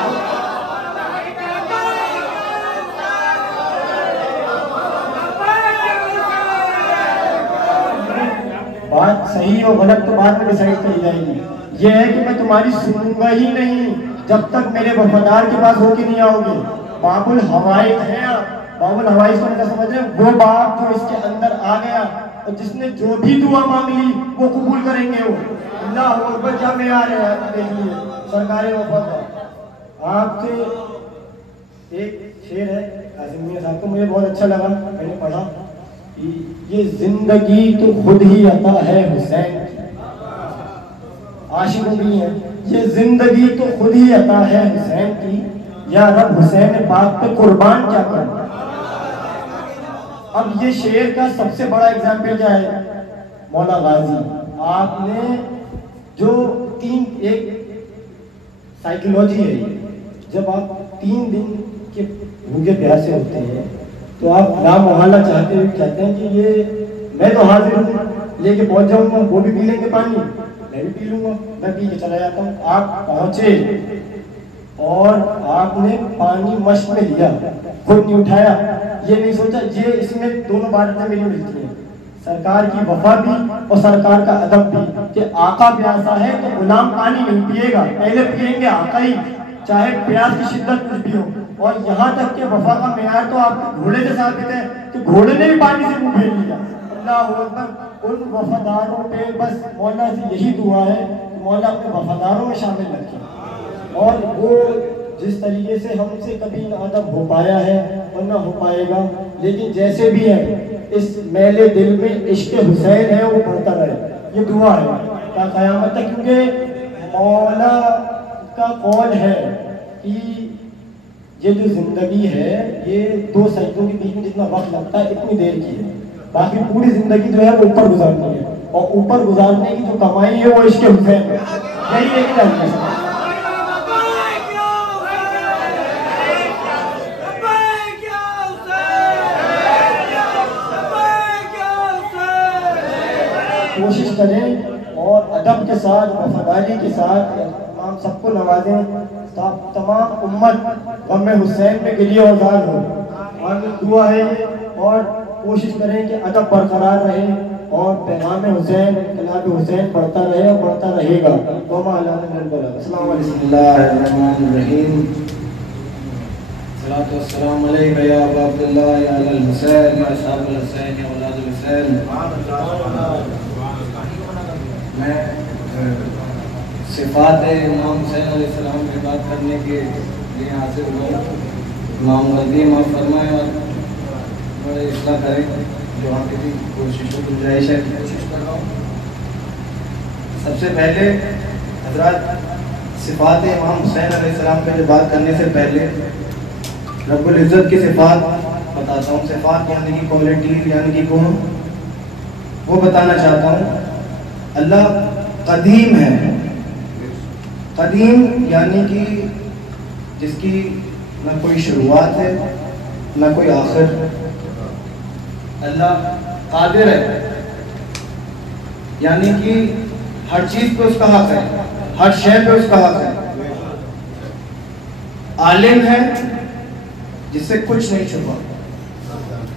बात सही और गलत तो बाद में डिसाइड करी जाएगी। ये है कि मैं तुम्हारी सुनूंगा ही नहीं जब तक मेरे वफादार के पास होके नहीं आओगे। बाबुल हवाइज है आप, बाबुल हवाइज को क्या समझ रहे हैं? वो बाप जो इसके अंदर आ गया और जिसने जो भी दुआ मांग ली वो कबूल करेंगे। वो अल्लाह अकबर, क्या में आ रहे हैं देख लिए सरकार वफा का। आपसे एक शेर है कासिम मियां साहब को, मुझे बहुत अच्छा लगा, मैंने पढ़ा कि ये जिंदगी तो खुद ही अता है हुसैन की। आशिकों भी है, ये जिंदगी तो खुद ही अता है हुसैन की, या रब हुसैन पाक पे कुर्बान क्या कर। अब ये शेर का सबसे बड़ा एग्जाम्पल क्या है? मौला गाजी। आपने जो एक साइकोलॉजी है, जब आप 3 दिन के भूखे प्यासे होते हैं तो आप ला मोहल्ला चाहते हैं कि ये मैं तो हाजिर हूँ, लेके पहुंच जाऊंगा, वो भी पी लेंगे पानी, मैं भी पी लूंगा, मैं पी के चला जाता हूँ। आप पहुंचे और आपने पानी मश्क में लिया, खुद नहीं उठाया, ये नहीं सोचा ये इसमें दोनों बातें मेरी मिलती हैं, सरकार की वफा भी और सरकार का अदब भी, कि आका प्यासा है तो गुलाम पानी नहीं पिएगा, पहले पिएंगे आका ही, चाहे प्यास की शिद्दत कुछ भी हो। और यहाँ तक के वफा का मेयार तो आपके घोड़े के साबित है कि घोड़े ने भी पानी से मुंह फेर लिया। अल्लाह अकबर। उन वफादारों पे बस मौला से यही दुआ है कि मौला अपने वफादारों में शामिल रखे। और वो जिस तरीके से हमसे कभी ना अदब हो पाया है और ना हो पाएगा, लेकिन जैसे भी है इस मेले दिल में इश्क हुसैन है वो बढ़ता रहे, ये दुआ है क्या क़यामत तक। क्योंकि मौला का कौल है कि ये जो जिंदगी है ये 2 सजदों के बीच में जितना वक्त लगता है इतनी देर की है, बाकी पूरी जिंदगी जो है वो ऊपर गुजारनी है, और ऊपर गुजारने की जो कमाई है वो इश्क हुसैन है। यही एक तरीके से कोशिश करें और अदब के साथ, वफादारी के साथ हम सबको नवाजें, तमाम उम्मत गम हुसैन में गिलिए औजार हो। और दुआ है और कोशिश करें कि अदब बरकरार रहे और पैगाम हुसैन, इनकलाब हुसैन बढ़ता रहे और बढ़ता रहेगा। सलातो वस्सलाम अलैका या अबा अब्दुल्लाह या अल हुसैन या साहब अल हुसैन या औलाद अल हुसैन। मैं सिफात इमाम हुसैन अलैहिस्सलाम की बात करने के लिए हासिल हुआ। इमाम गज़ी माफ़ फरमाएं और बड़े इस्लाह करें, जो वहाँ की कोशिश गुंजाइश है, कोशिश कर रहा हूँ। सबसे पहले हज़रात सिफात इमाम हुसैन अलैहिस्सलाम पे बात करने से पहले रब्बुल इज़्ज़त की सिफात बताता हूँ। सिफात यानी कि क्वालिटी, यानी कि गुण, वो बताना चाहता हूँ। अल्लाह कदीम है। कदीम यानी कि जिसकी न कोई शुरुआत है न कोई आखिर। अल्लाह कादिर है, यानी कि हर चीज पे उसका हक है, हर शय पे उसका हक है। आलिम है, जिससे कुछ नहीं छुपा,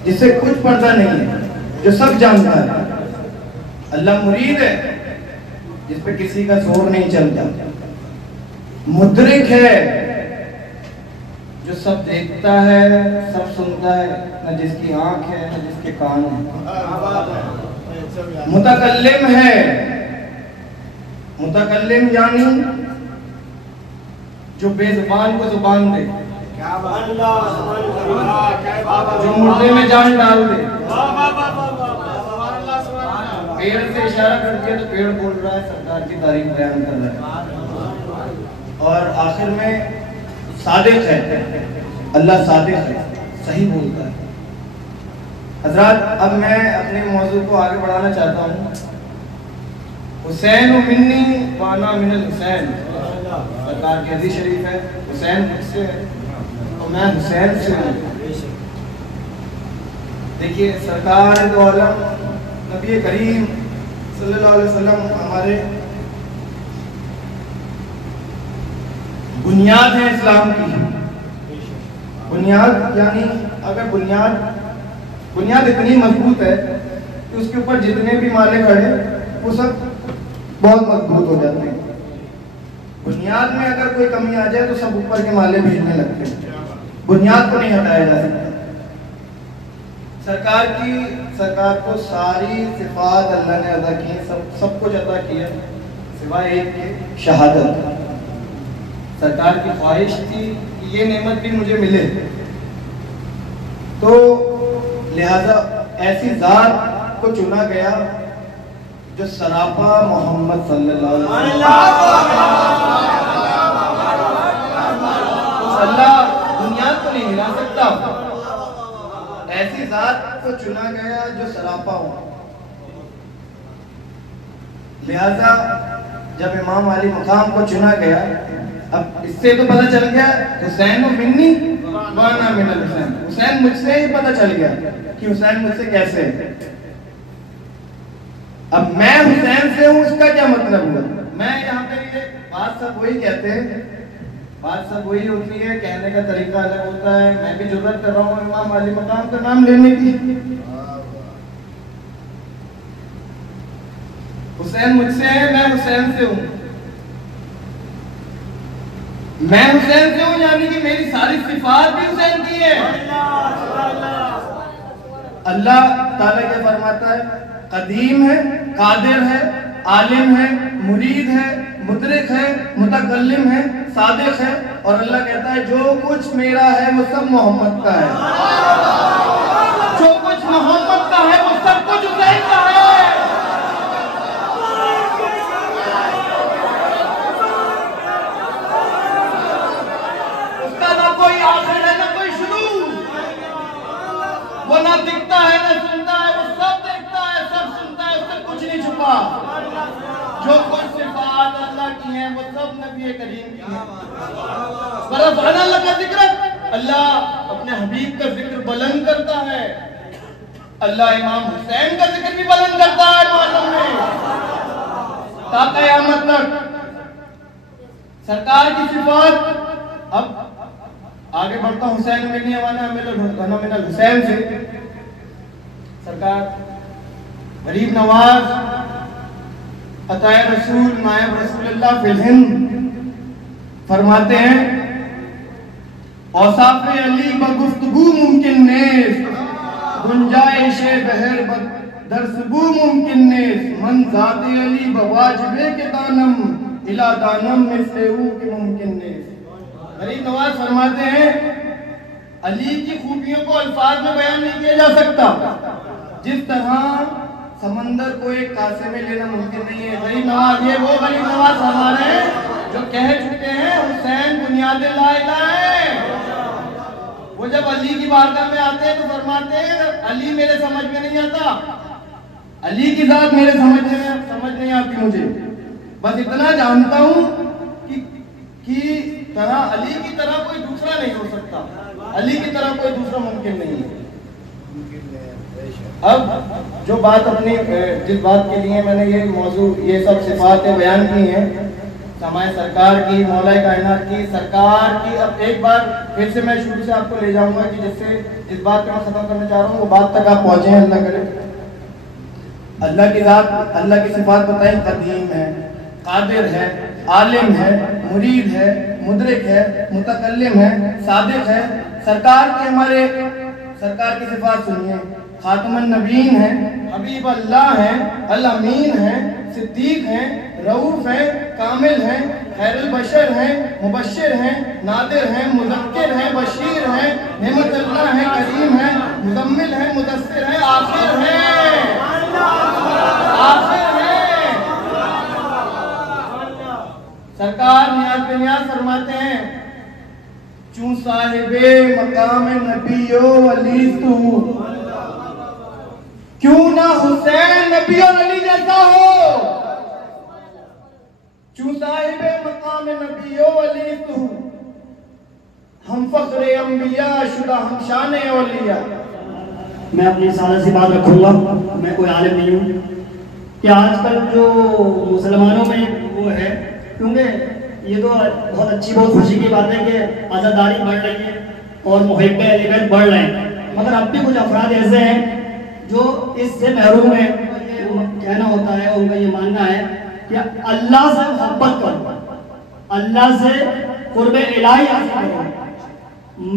जिससे कुछ पर्दा नहीं है, जो सब जानता है। अल्लाह मुरीद है, जिस पे किसी का जोर नहीं चलता। मुद्रिक है, जो सब देखता है, सब सुनता है, न जिसकी आंख है न जिसके कान है। मुतकल्लिम है, मुतकल्लिम यानी जो बेजुबान को जुबान दे, जो मुर्दे में जान डाल दे। पेड़ से इशारा कर दिया तो पेड़ बोल रहा है, सरकार की तारीफ बयान कर रहा है। और आखिर में सादिक है, अल्लाह सादिक है, सही बोलता है। हजरात, अब मैं अपने मौजू को आगे बढ़ाना चाहता हूँ। हुसैन मिन्नी वाना मिनल हुसैन, सरकार की हदीस शरीफ है, हुसैन मुझसे है और मैं हुसैन से हूँ। देखिए, सरकार दो आलम नबी करीम सल्लल्लाहु अलैहि वसल्लम हमारे बुनियाद है इस्लाम की। बुनियाद यानी अगर बुनियाद इतनी मजबूत है कि उसके ऊपर जितने भी माले खड़े वो सब बहुत मजबूत हो जाते हैं। बुनियाद में अगर कोई कमी आ जाए तो सब ऊपर के माले भेजने लगते हैं। बुनियाद को नहीं हटाया जा सकता। सरकार को सारी सिफात अल्लाह ने अदा की, सब कुछ अदा किया सिवाय एक के, शहादत। सरकार की ख्वाहिश थी कि ये नेमत भी मुझे मिले, तो लिहाजा ऐसी जात को चुना गया जो सरापा मोहम्मद सल्लल्लाहु अलैहि वसल्लम। अल्लाह बुनियाद को नहीं हिला सकता। ऐसी जात को चुना गया जो सरापा हो। लिहाजा जब इमाम अली मकाम को चुना गया, अब इससे तो पता चल गया हुसैन मिन्नी वाना मिनल हुसैन, हुसैन मुझसे ही पता चल गया कि हुसैन मुझसे कैसे है। अब मैं हुसैन से हूं, इसका क्या मतलब हुआ? मैं यहाँ पे ये बात सब वही कहते हैं, बात सब वही होती है, कहने का तरीका अलग होता है। मैं भी जुर्रत कर रहा हूँ इमाम अली मकाम का नाम लेने की। हुसैन मुझसे है, मैं हुसैन से हूँ। मैं हुसैन से हूँ यानी कि मेरी सारी सिफात भी हुसैन की है। अल्लाह ताला क्या फरमाता है? कदीम है, कादिर है, आलिम है, मुरीद है, मुदरिक है, मुतकल्लिम है, सादिक है। और अल्लाह कहता है जो कुछ मेरा है वो सब मोहम्मद का है। जो कुछ मोहम्मद का है वो सब कुछ हुसैन का है। उसका ना कोई आखिर है ना कोई शुरू। वो ना दिखता है ना सुनता है, वो सब देखता है, सब सुनता है, उससे कुछ नहीं छुपा। जो कुछ सिफात अल्लाह की हैं वो सब नबी करीम की हैं। अल्लाह का जिक्र, अल्लाह अपने हबीब का जिक्र बुलंद करता है। अल्लाह इमाम हुसैन का जिक्र भी बुलंद करता है मालूम में, ता क़यामत तक। सरकार की सिफात। अब आगे बढ़ता हूं हुसैन मिन्नी वाना मिनल हुसैन से। सरकार गरीब नवाज, अताए रसूल, नायब रसूलुल्लाह फिल हिंद फरमाते हैं, औसाफ अली बगुफ्तगू मुमकिन नेस, गुंजाइश बहर दरसबू मुमकिन नेस, मन ज़ाते अली बवाजिबे के दानम इला दानम मिसलेहू के मुमकिन नेस। गरीब नवाज फरमाते हैं, अली की खूबियों को अल्फाज में बयान नहीं किया जा सकता। जिस तरह समंदर को एक कासे में लेना मुमकिन नहीं है। गरीब नवाज, ये वो गरीब नवाज हमारे हैं जो कह चुके हैं हुसैन बुनियाद ला इलाहा है। वो जब अली की बारगाह में आते हैं तो फरमाते हैं, अली मेरे समझ में नहीं आता, अली की जात मेरे समझ नहीं आती मुझे। बस इतना जानता हूँ कि तरह अली की तरह कोई दूसरा नहीं हो सकता, अली की तरह कोई दूसरा मुमकिन नहीं है। अब जो बात अपनी जिस बात के लिए मैंने ये मौजू ये सब सिफातें बयान की हैं, हमारे सरकार की, मौलाए कायनात की, सरकार की, अब एक बार फिर से मैं शुरू से आपको ले जाऊंगा कि जिस बात को मैं खत्म करना चाह रहा हूँ वो बात तक आप पहुंचे। अल्लाह करे। अल्लाह की जात, अल्लाह की सिफात बताएं, कदीम है, कादिर है, आलिम है, मुरीद है, मुदरिक है, मुतकल्लिम है, सादिक है। सरकार की सिफात सुनिए, खातमुन नबीन है, हबीब अल्लाह है, अल अमीन है, सिद्दीक है, रऊफ है, कामिल है, खैरुल बशर है, मुबश्शिर है, नादिर है, मुज़क्किर है, बशीर है, नेमत अल्लाह है, करीम है, मुज़म्मिल है, मुदस्सिर है, आखिर है। सरकार नियाज पे नियाज फरमाते हैं, चूं साहिबे मकाम नबियो अली तू, क्यों ना हुसैन नबी और अली जैसा हो। चूं साहिबे मकाम नबियो अली तू, हम फख्रे अंबिया शुदा हम शान औलिया। मैं अपनी सादा सी बात रखूंगा, मैं कोई आलिम नहीं हूँ, कि आजकल जो मुसलमानों में वो है, क्योंकि ये तो बहुत अच्छी बहुत खुशी की बात है कि आज़ादारी बढ़ रही है और मुहिब्बे अहले बैत बढ़ रहे हैं, मगर अब भी कुछ अफराद ऐसे हैं जो इससे महरूम है। कहना होता है, उनका ये मानना है कि अल्लाह से मोहब्बत करो, अल्लाह से कुर्बे इलाही हासिल करो।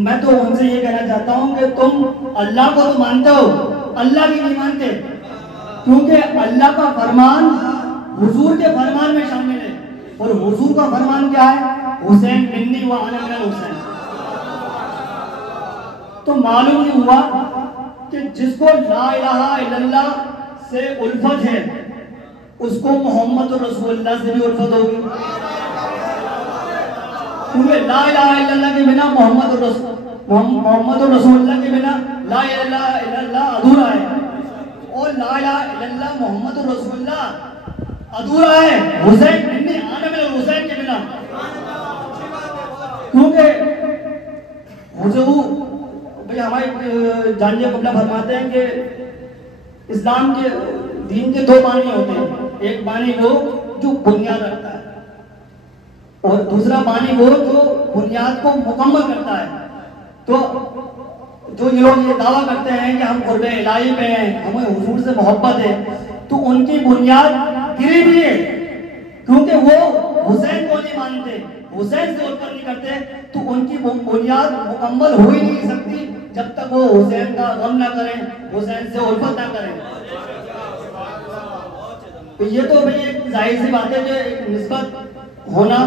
मैं तो उनसे ये कहना चाहता हूँ कि तुम अल्लाह को तो मानते हो, अल्लाह की नहीं मानते, क्योंकि अल्लाह का फरमान हुजूर के फरमान में शामिल है, और हुजूर का फरमान क्या है? हुसैन मिन्नी व अना मिनल हुसैन। तो मालूम नहीं हुआ कि जिसको ला इलाहा इल्लल्लाह से उल्फत है, उसको मोहम्मद रसूलुल्लाह से भी उल्फत होगी, क्योंकि ला इलाहा इल्लल्लाह के बिना मोहम्मद रसूलुल्लाह के बिना ला इलाहा इल्लल्लाह अधूरा है, और ला इलाहा इल्लल्लाह मोहम्मद रसूलुल्लाह अधूरा है हुसैन मिन्नी आना मिनल हुसैन के बिना। क्योंकि हुजूर भाई हमारे जानिए कबला फरमाते हैं कि इस्लाम के दीन के दो बानी होते हैं, एक बानी वो जो बुनियाद रखता है, और दूसरा बानी वो जो बुनियाद को मुकम्मल करता है। तो जो ये लोग ये दावा करते हैं कि हम कुर्बे इलाही पे हैं, हमें हुजूर से मोहब्बत है, तो उनकी बुनियाद गिरी भी है, क्योंकि वो हुसैन को नहीं मानते, हुसैन से उल्फत नहीं करते, तो उनकी बुनियाद मुकम्मल हो ही नहीं सकती जब तक वो हुसैन का गम ना करें, हुसैन से उल्फत ना करें। तो ये तो भाई एक जाहिर सी बात है कि एक निस्बत होना,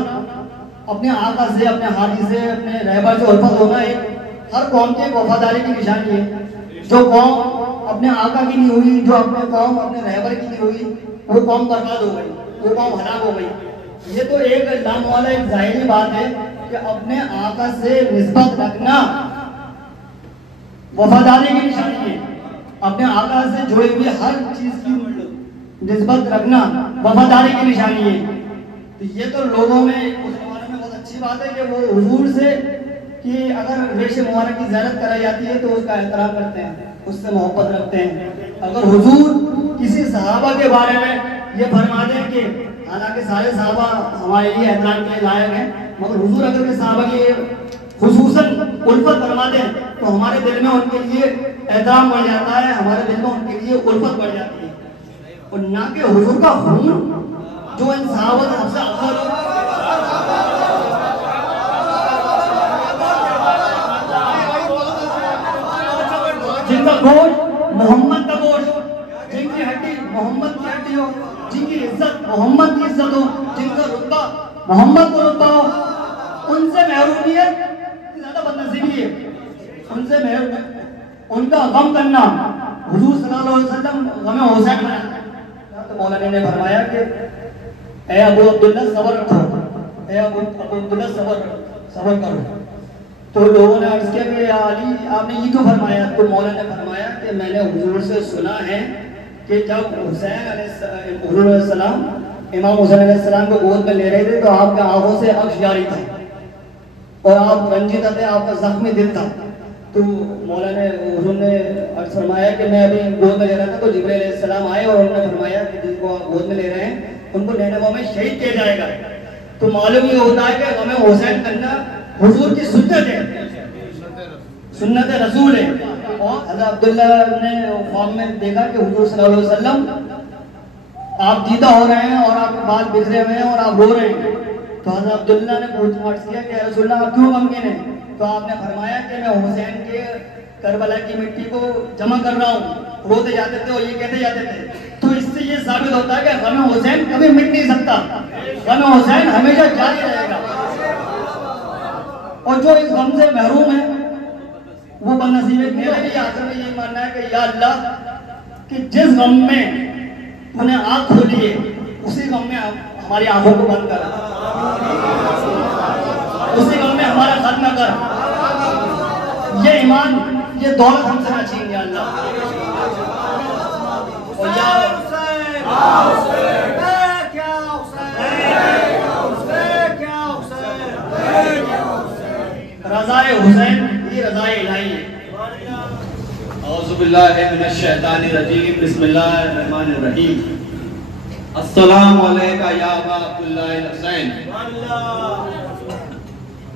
अपने आका से, अपने हादी से, अपने रहबर से उल्फत होना एक हर कौम के वफादारी की निशानी है। जो कौम अपने आका की नहीं हुई, जो अपने कौम अपने रहबर की नहीं हुई, वो कौम बर्बाद हो गई, वो कौम हलाक हो गई। ये तो एक लामवाला एक जाहिरी बात है कि अपने आका से निस्बत रखना वफादारी की निशानी है, अपने आका से जुड़ी हुई हर चीज की निस्बत रखना वफादारी की निशानी है। तो ये तो लोगों में, मुसलमानों में बहुत अच्छी बात है कि वो हुजूर से कि अगर रेश मुबारक की ज़ियारत कराई जाती है तो उसका एहतराम करते हैं, उससे मोहब्बत रखते हैं। अगर हुजूर किसी सहाबा के बारे में ये फरमा दें कि हालांकि सारे सहाबा हमारे लिए एहतराम के लिए लायक हैं, मगर हुजूर अगर के सहाबा की खुसूसन उल्फत फरमा दें तो हमारे दिल में उनके लिए एहतराम बढ़ जाता है, हमारे दिल में उनके लिए उल्फत बढ़ जाती है। और ना कि हुजूर का खून जो इन सहाबा से सबसे अफजल हो, जिनका गोश्त मोहम्मद का गोश्त, जिनकी हड्डी मोहम्मद की हड्डी हो, जिनकी इज्जत मोहम्मद की इज्जत हो, जिनका रुतबा मोहम्मद को रुतबा हो, उनसे महरूमियत ज्यादा बदनसीबी है। उनसे उनका गम करना, हुजूर सल्लल्लाहु अलैहि वसल्लम गम हुसैन मनाते हैं। तो मौलाना ने फरमाया कि ए अबू अब्दुल्ला सब्र रखो, ए अबू अब्दुल्ला सब्र करो। तो लोगों ने अर्ज किया कि या अली आपने ये क्यों फरमाया? तो मौलाना ने फरमाया कि मैंने हुजूर से सुना है कि जब हुसैन अलैहिस्सलाम इमाम हुसैन अलैहिस्सलाम को गोद में ले रहे थे तो आपके आंखों से अक्श जारी था और आप रंजीदा थे, आपका जख्मी दिल था। तो मौलाना हुजूर ने अर्ज फरमाया कि मैं अभी गोद में ले रहा था तो जिब्रील अलैहिस्सलाम आए और उन्होंने फरमाया कि जिनको आप गोद में ले रहे हैं उनको नैनवा में शहीद किया जाएगा। तो मालूम ये होता है कि हमें हुसैन करना हुजूर की सुन्नत है, सुन्नत रसूल है। और हज़रत अब्दुल्ला ने ख्वाब में देखा कि हुजूर सल्लल्लाहु अलैहि वसल्लम आप जीता हो रहे हैं और आपके बाल बिखरे हुए हैं और आप रो रहे हैं। तो हज़रत अब्दुल्ला ने पूछ किया कि रसूलल्लाह आप क्यों गमगीन हैं? तो आपने फरमाया कि मैं हुसैन के करबला की मिट्टी को जमा कर रहा हूँ। रोते जाते थे और ये कहते जाते थे। तो इससे ये साबित होता है कि गम हुसैन कभी मिट नहीं सकता, गम हुसैन हमेशा जारी रहेगा। और जो इस गम से महरूम है वो बनसीब है। मेरा भी आखिर में ये मानना है कि या अल्लाह कि जिस गम में उन्हें आँख खोलिए, उसी गम में हमारी आंखों को बंद कर, उसी गम में हमारा खत्म कर। ये ईमान, ये दौलत हमसे न छीन या अल्लाह। और या रज़ाए हुसैन, ये रज़ाए इलाही है। औज़ु बिल्लाहि मिनश शैतानिर रजीम, बिस्मिल्लाहिर रहीम। अस्सलामु अलैका या अबा अब्दुल्लाह हुसैन।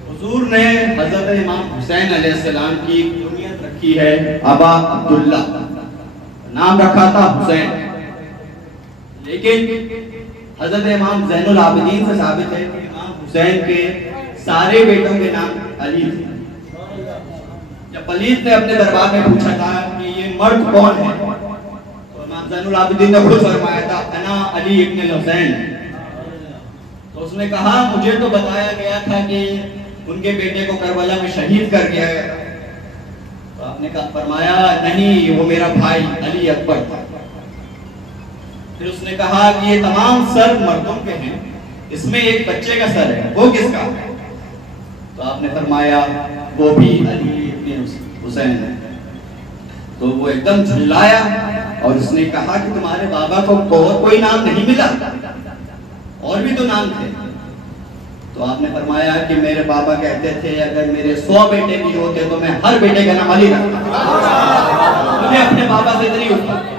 हुजूर ने हज़रत इमाम हुसैन अलैहिस्सलाम की कुनियत रखी है अबा अब्दुल्ला, नाम रखा था हुसैन। लेकिन हज़रत इमाम ज़ैनुल आबिदीन से साबित है कि इमाम हुसैन के सारे बेटों के नाम अली थे। जब पलीत ने अपने दरबार में पूछा था कि ये मर्द कौन है, तो इमाम ज़ैनुल आबिदीन ने खुद फरमाया था अना अली इब्न हुसैन। तो उसने कहा मुझे तो बताया गया था कि उनके बेटे को करबला में शहीद कर दिया गया। तो आपने कहा, फरमाया नहीं, वो मेरा भाई अली अकबर था। फिर उसने कहा कि ये तमाम सर मर्दों के हैं, इसमें एक बच्चे का सर है, वो किसका है? तो आपने फरमाया वो भी अली इब्न हुसैन है। तो वो एकदम झुल्लाया और उसने कहा कि तुम्हारे बाबा को और कोई नाम नहीं मिला, और भी तो नाम थे। तो आपने फरमाया कि मेरे बाबा कहते थे अगर मेरे 100 बेटे भी होते तो मैं हर बेटे का नाम अली रखता। मुझे अपने बाबा से इतनी उम्मीद।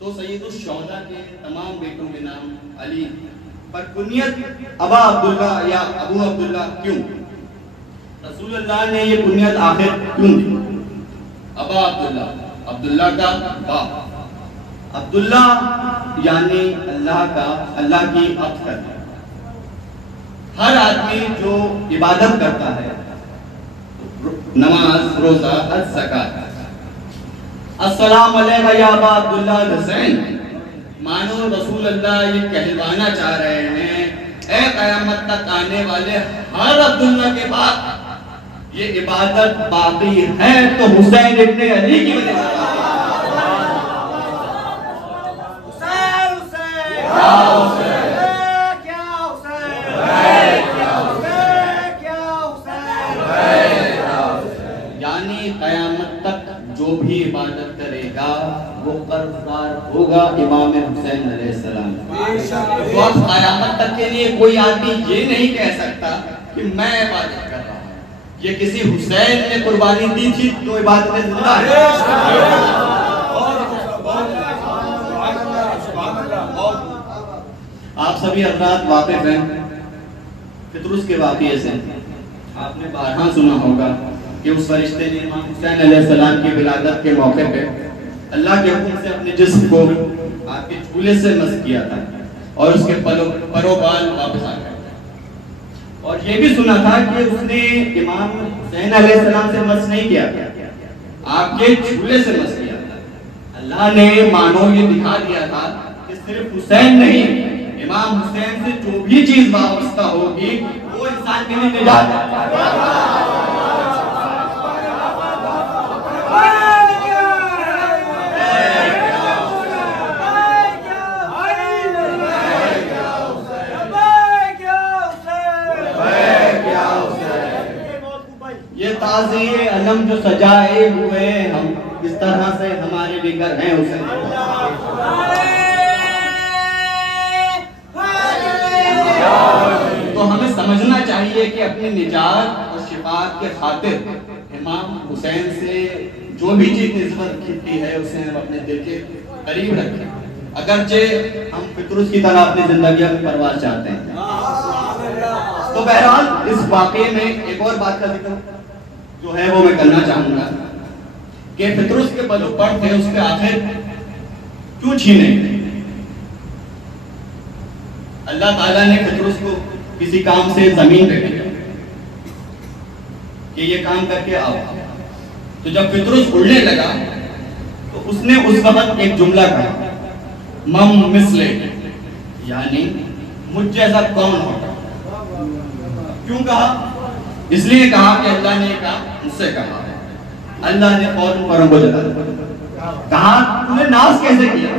तो सैयदुल शौहदा के तमाम बेटों के नाम अली, पर कुनियत अबा अब्दुल्ला या अबू अब्दुल्ला क्यों? रसूलुल्लाह ने ये कुनियत आखिर क्यों दी? अबा अब्दुल्ला, अब्दुल्ला का बाप। अब्दुल्ला यानी अल्लाह का, अल्लाह की अब्द करना। हर आदमी जो इबादत करता है, नमाज, रोजा, हज, ज़कात, अस्सलामु अलैका या अबा अब्दुल्ला हुसैन, मानो रसूलुल्लाह ये कहलवाना चाह रहे हैं ए क़यामत तक आने वाले हर अब्दुल्ला के बाद ये इबादत बाकी है तो हुसैन इब्ने अली की वजह से। यानी क़यामत तक जो भी इबादत करेगा वो कर्जदार होगा इमाम हुसैन अलैहिस्सलाम। तो अब क़यामत तक के लिए कोई आदमी ये नहीं कह सकता कि मैं इबादत कर रहा हूँ। ये किसी हुसैन ने कुर्बानी दी थी तो इबादत जिंदा है। आप सभी हज़रात वाकिफ हैं फितरुस के वाक़िए से। आपने बारहा सुना होगा कि उस फरिश्ते ने इमाम हुसैन अलैहिस्सलाम की विलादत के मौके पे अल्लाह के हुक्म से अपने जिस्म को आपके झूले से मस किया था और उसके परोबाल वापस आ गए। और ये भी सुना था कि उसने इमाम हुसैन अलैहिस्सलाम से मस नहीं किया था, आपके झूले से मस किया था। अल्लाह ने मानो ये दिखा दिया था कि सिर्फ हुसैन नहीं, इमाम हुसैन से जो भी चीज वाबस्ता होगी वो इंसान के लिए निजात है। ये ताज़िए अलम जो सजाए हुए हम इस तरह से हमारे बिगर हैं हुसैन। तो हमें समझना चाहिए कि अपनी निजात और शिफात के खातिर इमाम हुसैन से जो भी चीज निस्बत की है उसे हम अपने दिल के करीब रखें, अगरचे हम फितरुस की तरह अपनी जिंदगी में परवाज चाहते हैं। तो बहरहाल इस वाक़े में एक और बात का जिक्र जो है वो मैं करना चाहूंगा कि फितरुस के बल ऊपर थे, उसके आखिर क्यों छीने? अल्लाह ताला ने फितरुस को किसी काम से जमीन पे भेजा कि ये काम करके आओ। तो जब फितरुस उड़ने लगा तो उसने उस वक्त एक जुमला कहा, मम मिसले, यानी मुझ जैसा कौन होगा। क्यों कहा? इसलिए कहा कि अल्लाह ने कहा, मुझसे कहा। अल्लाह ने फौरन परों को जला दिया। कहा तूने नाज कैसे किया?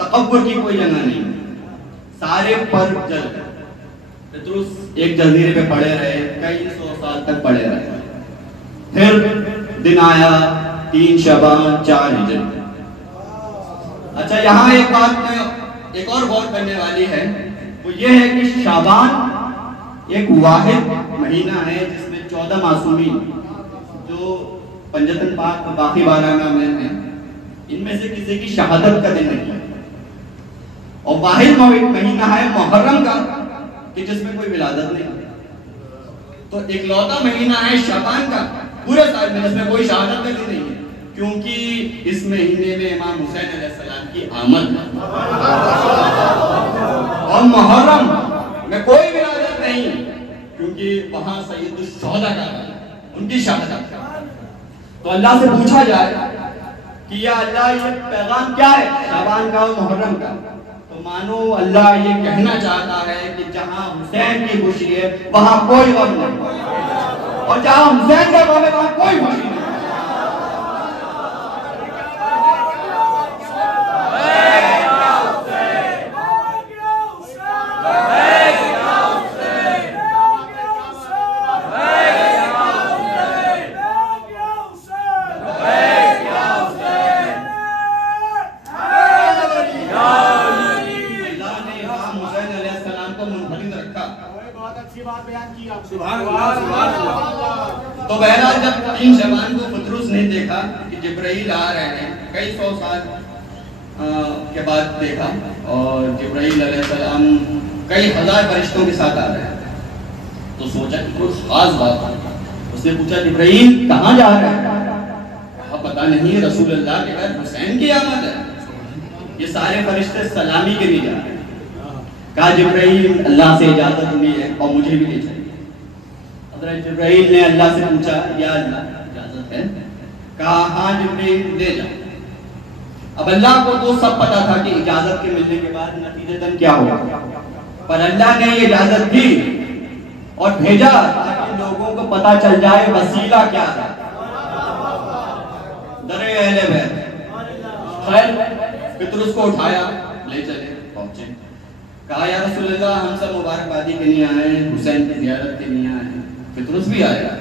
तकब्बुर की कोई जगह नहीं, सारे पर जल गए। पतरस एक जजीरे पे पड़े रहे, कई 100 साल तक पड़े रहे। फिर दिन आया 3 शबान 4 हिजरी। अच्छा, यहाँ एक बात एक और गौर करने वाली है, वो ये है कि शाबान एक वाहिद महीना है जिसमें 14 मासूमीन जो पंजतन पाक बाकी 12 में हैं, इनमें से किसी की शहादत का दिन नहीं है। और वाहिद महीना है मुहर्रम का कि जिसमें कोई विलादत नहीं। तो इकलौता महीना है शाबान का पूरे साल में जिसमें कोई शहादत का दिन नहीं है, क्योंकि इस महीने में इमाम हुसैन अलैहिस्सलाम की आमद है। और मुहर्रम में कोई विलादत नहीं, क्योंकि वहां सैयदुश शुहदा का उनकी शहादत। तो अल्लाह से पूछा जाए कि या अल्लाह ये पैगाम क्या है शाबान का और मुहर्रम का? तो मानो अल्लाह ये कहना चाहता है कि जहां हुसैन की खुशी है वहां कोई गम नहीं, और जहां हुसैन का गम है वहां कोई खुशी नहीं। तो बहरहाल जब 3 शबान को पतरस ने देखा कि जिब्राइल आ रहे हैं, कई 100 साल के बाद देखा, और जिब्राइल अलैहिस्सलाम कई हजार फरिश्तों के साथ आ रहे हैं, तो सोचा कि कोई खास बात है। उसने पूछा जिब्राइल कहाँ जा रहे हैं? कहा पता नहीं, रसूलुल्लाह के घर हुसैन की आमद है, ये सारे फरिश्ते सलामी के लिए जा रहे हैं। कहा जिब्राइल अल्लाह से इजाजत मिली है और मुझे भी ले चाहिए। हज़रत जिब्राइल ने अल्लाह से पूछा या अल्लाह इजाजत है? कहा हाँ जिब्राइल ले जा। अब अल्लाह को तो सब पता था कि इजाजत के मिलने के बाद नतीजतन क्या होगा, पर अल्लाह ने ये इजाजत दी और भेजा ताकि लोगों को पता चल जाए वसीला क्या है। दरे अहले बैत। खैर पतरस को उठाया, ले चले, पहुंचे। कहा या रसूलल्लाह हम सब मुबारकबादी के लिए आए हैं, हुसैन की ज़ियारत के लिए आए हैं। पतरस भी आया।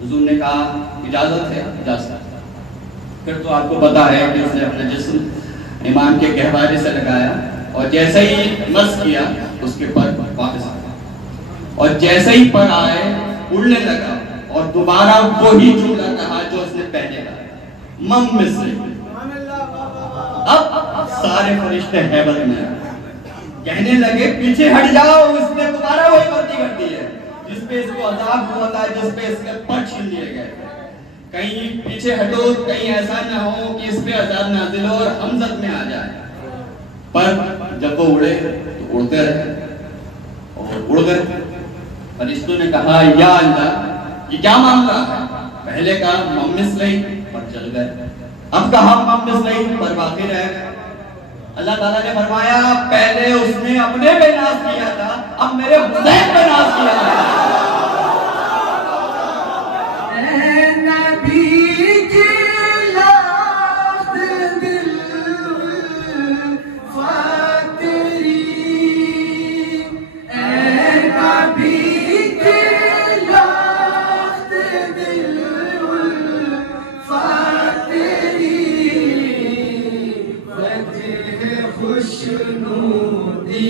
हुजूर ने कहा इजाजत है, इजाजत। फिर तो आपको पता है कि उसने अपना जिस्म इमाम के गहवारे से लगाया और जैसे ही मस किया उसके पर वापस आ गया, और जैसे ही पर आए उड़ने लगा और दोबारा वही जुमला कहा जो उसने पहले कहा, मम मिस्र। अब सारे फरिश्ते हैबत में कहने लगे पीछे हट जाओ, इसने दोबारा वही गलती कर दी है जिसपे इसको अजाब हुआ था, जिसपे इसके पर छीन लिए गए। कहीं पीछे हटो, कहीं ऐसा ना हो कि इस पे अजाब नाज़िल हो और हम जद में आ जाए। पर जब वो उड़े तो उड़ते रहे और उड़ गए। फरिश्तों ने कहा या अल्लाह ये क्या मामला है? पहले कहा मम्मिस्लई पर चल गए, अब कहा मम्मिस्लई पर बाकी रह गए। अल्लाह ताला ने फरमाया पहले उसने अपने पे नाज किया था, अब मेरे हुसैन पे नाज किया था। खुशनूरी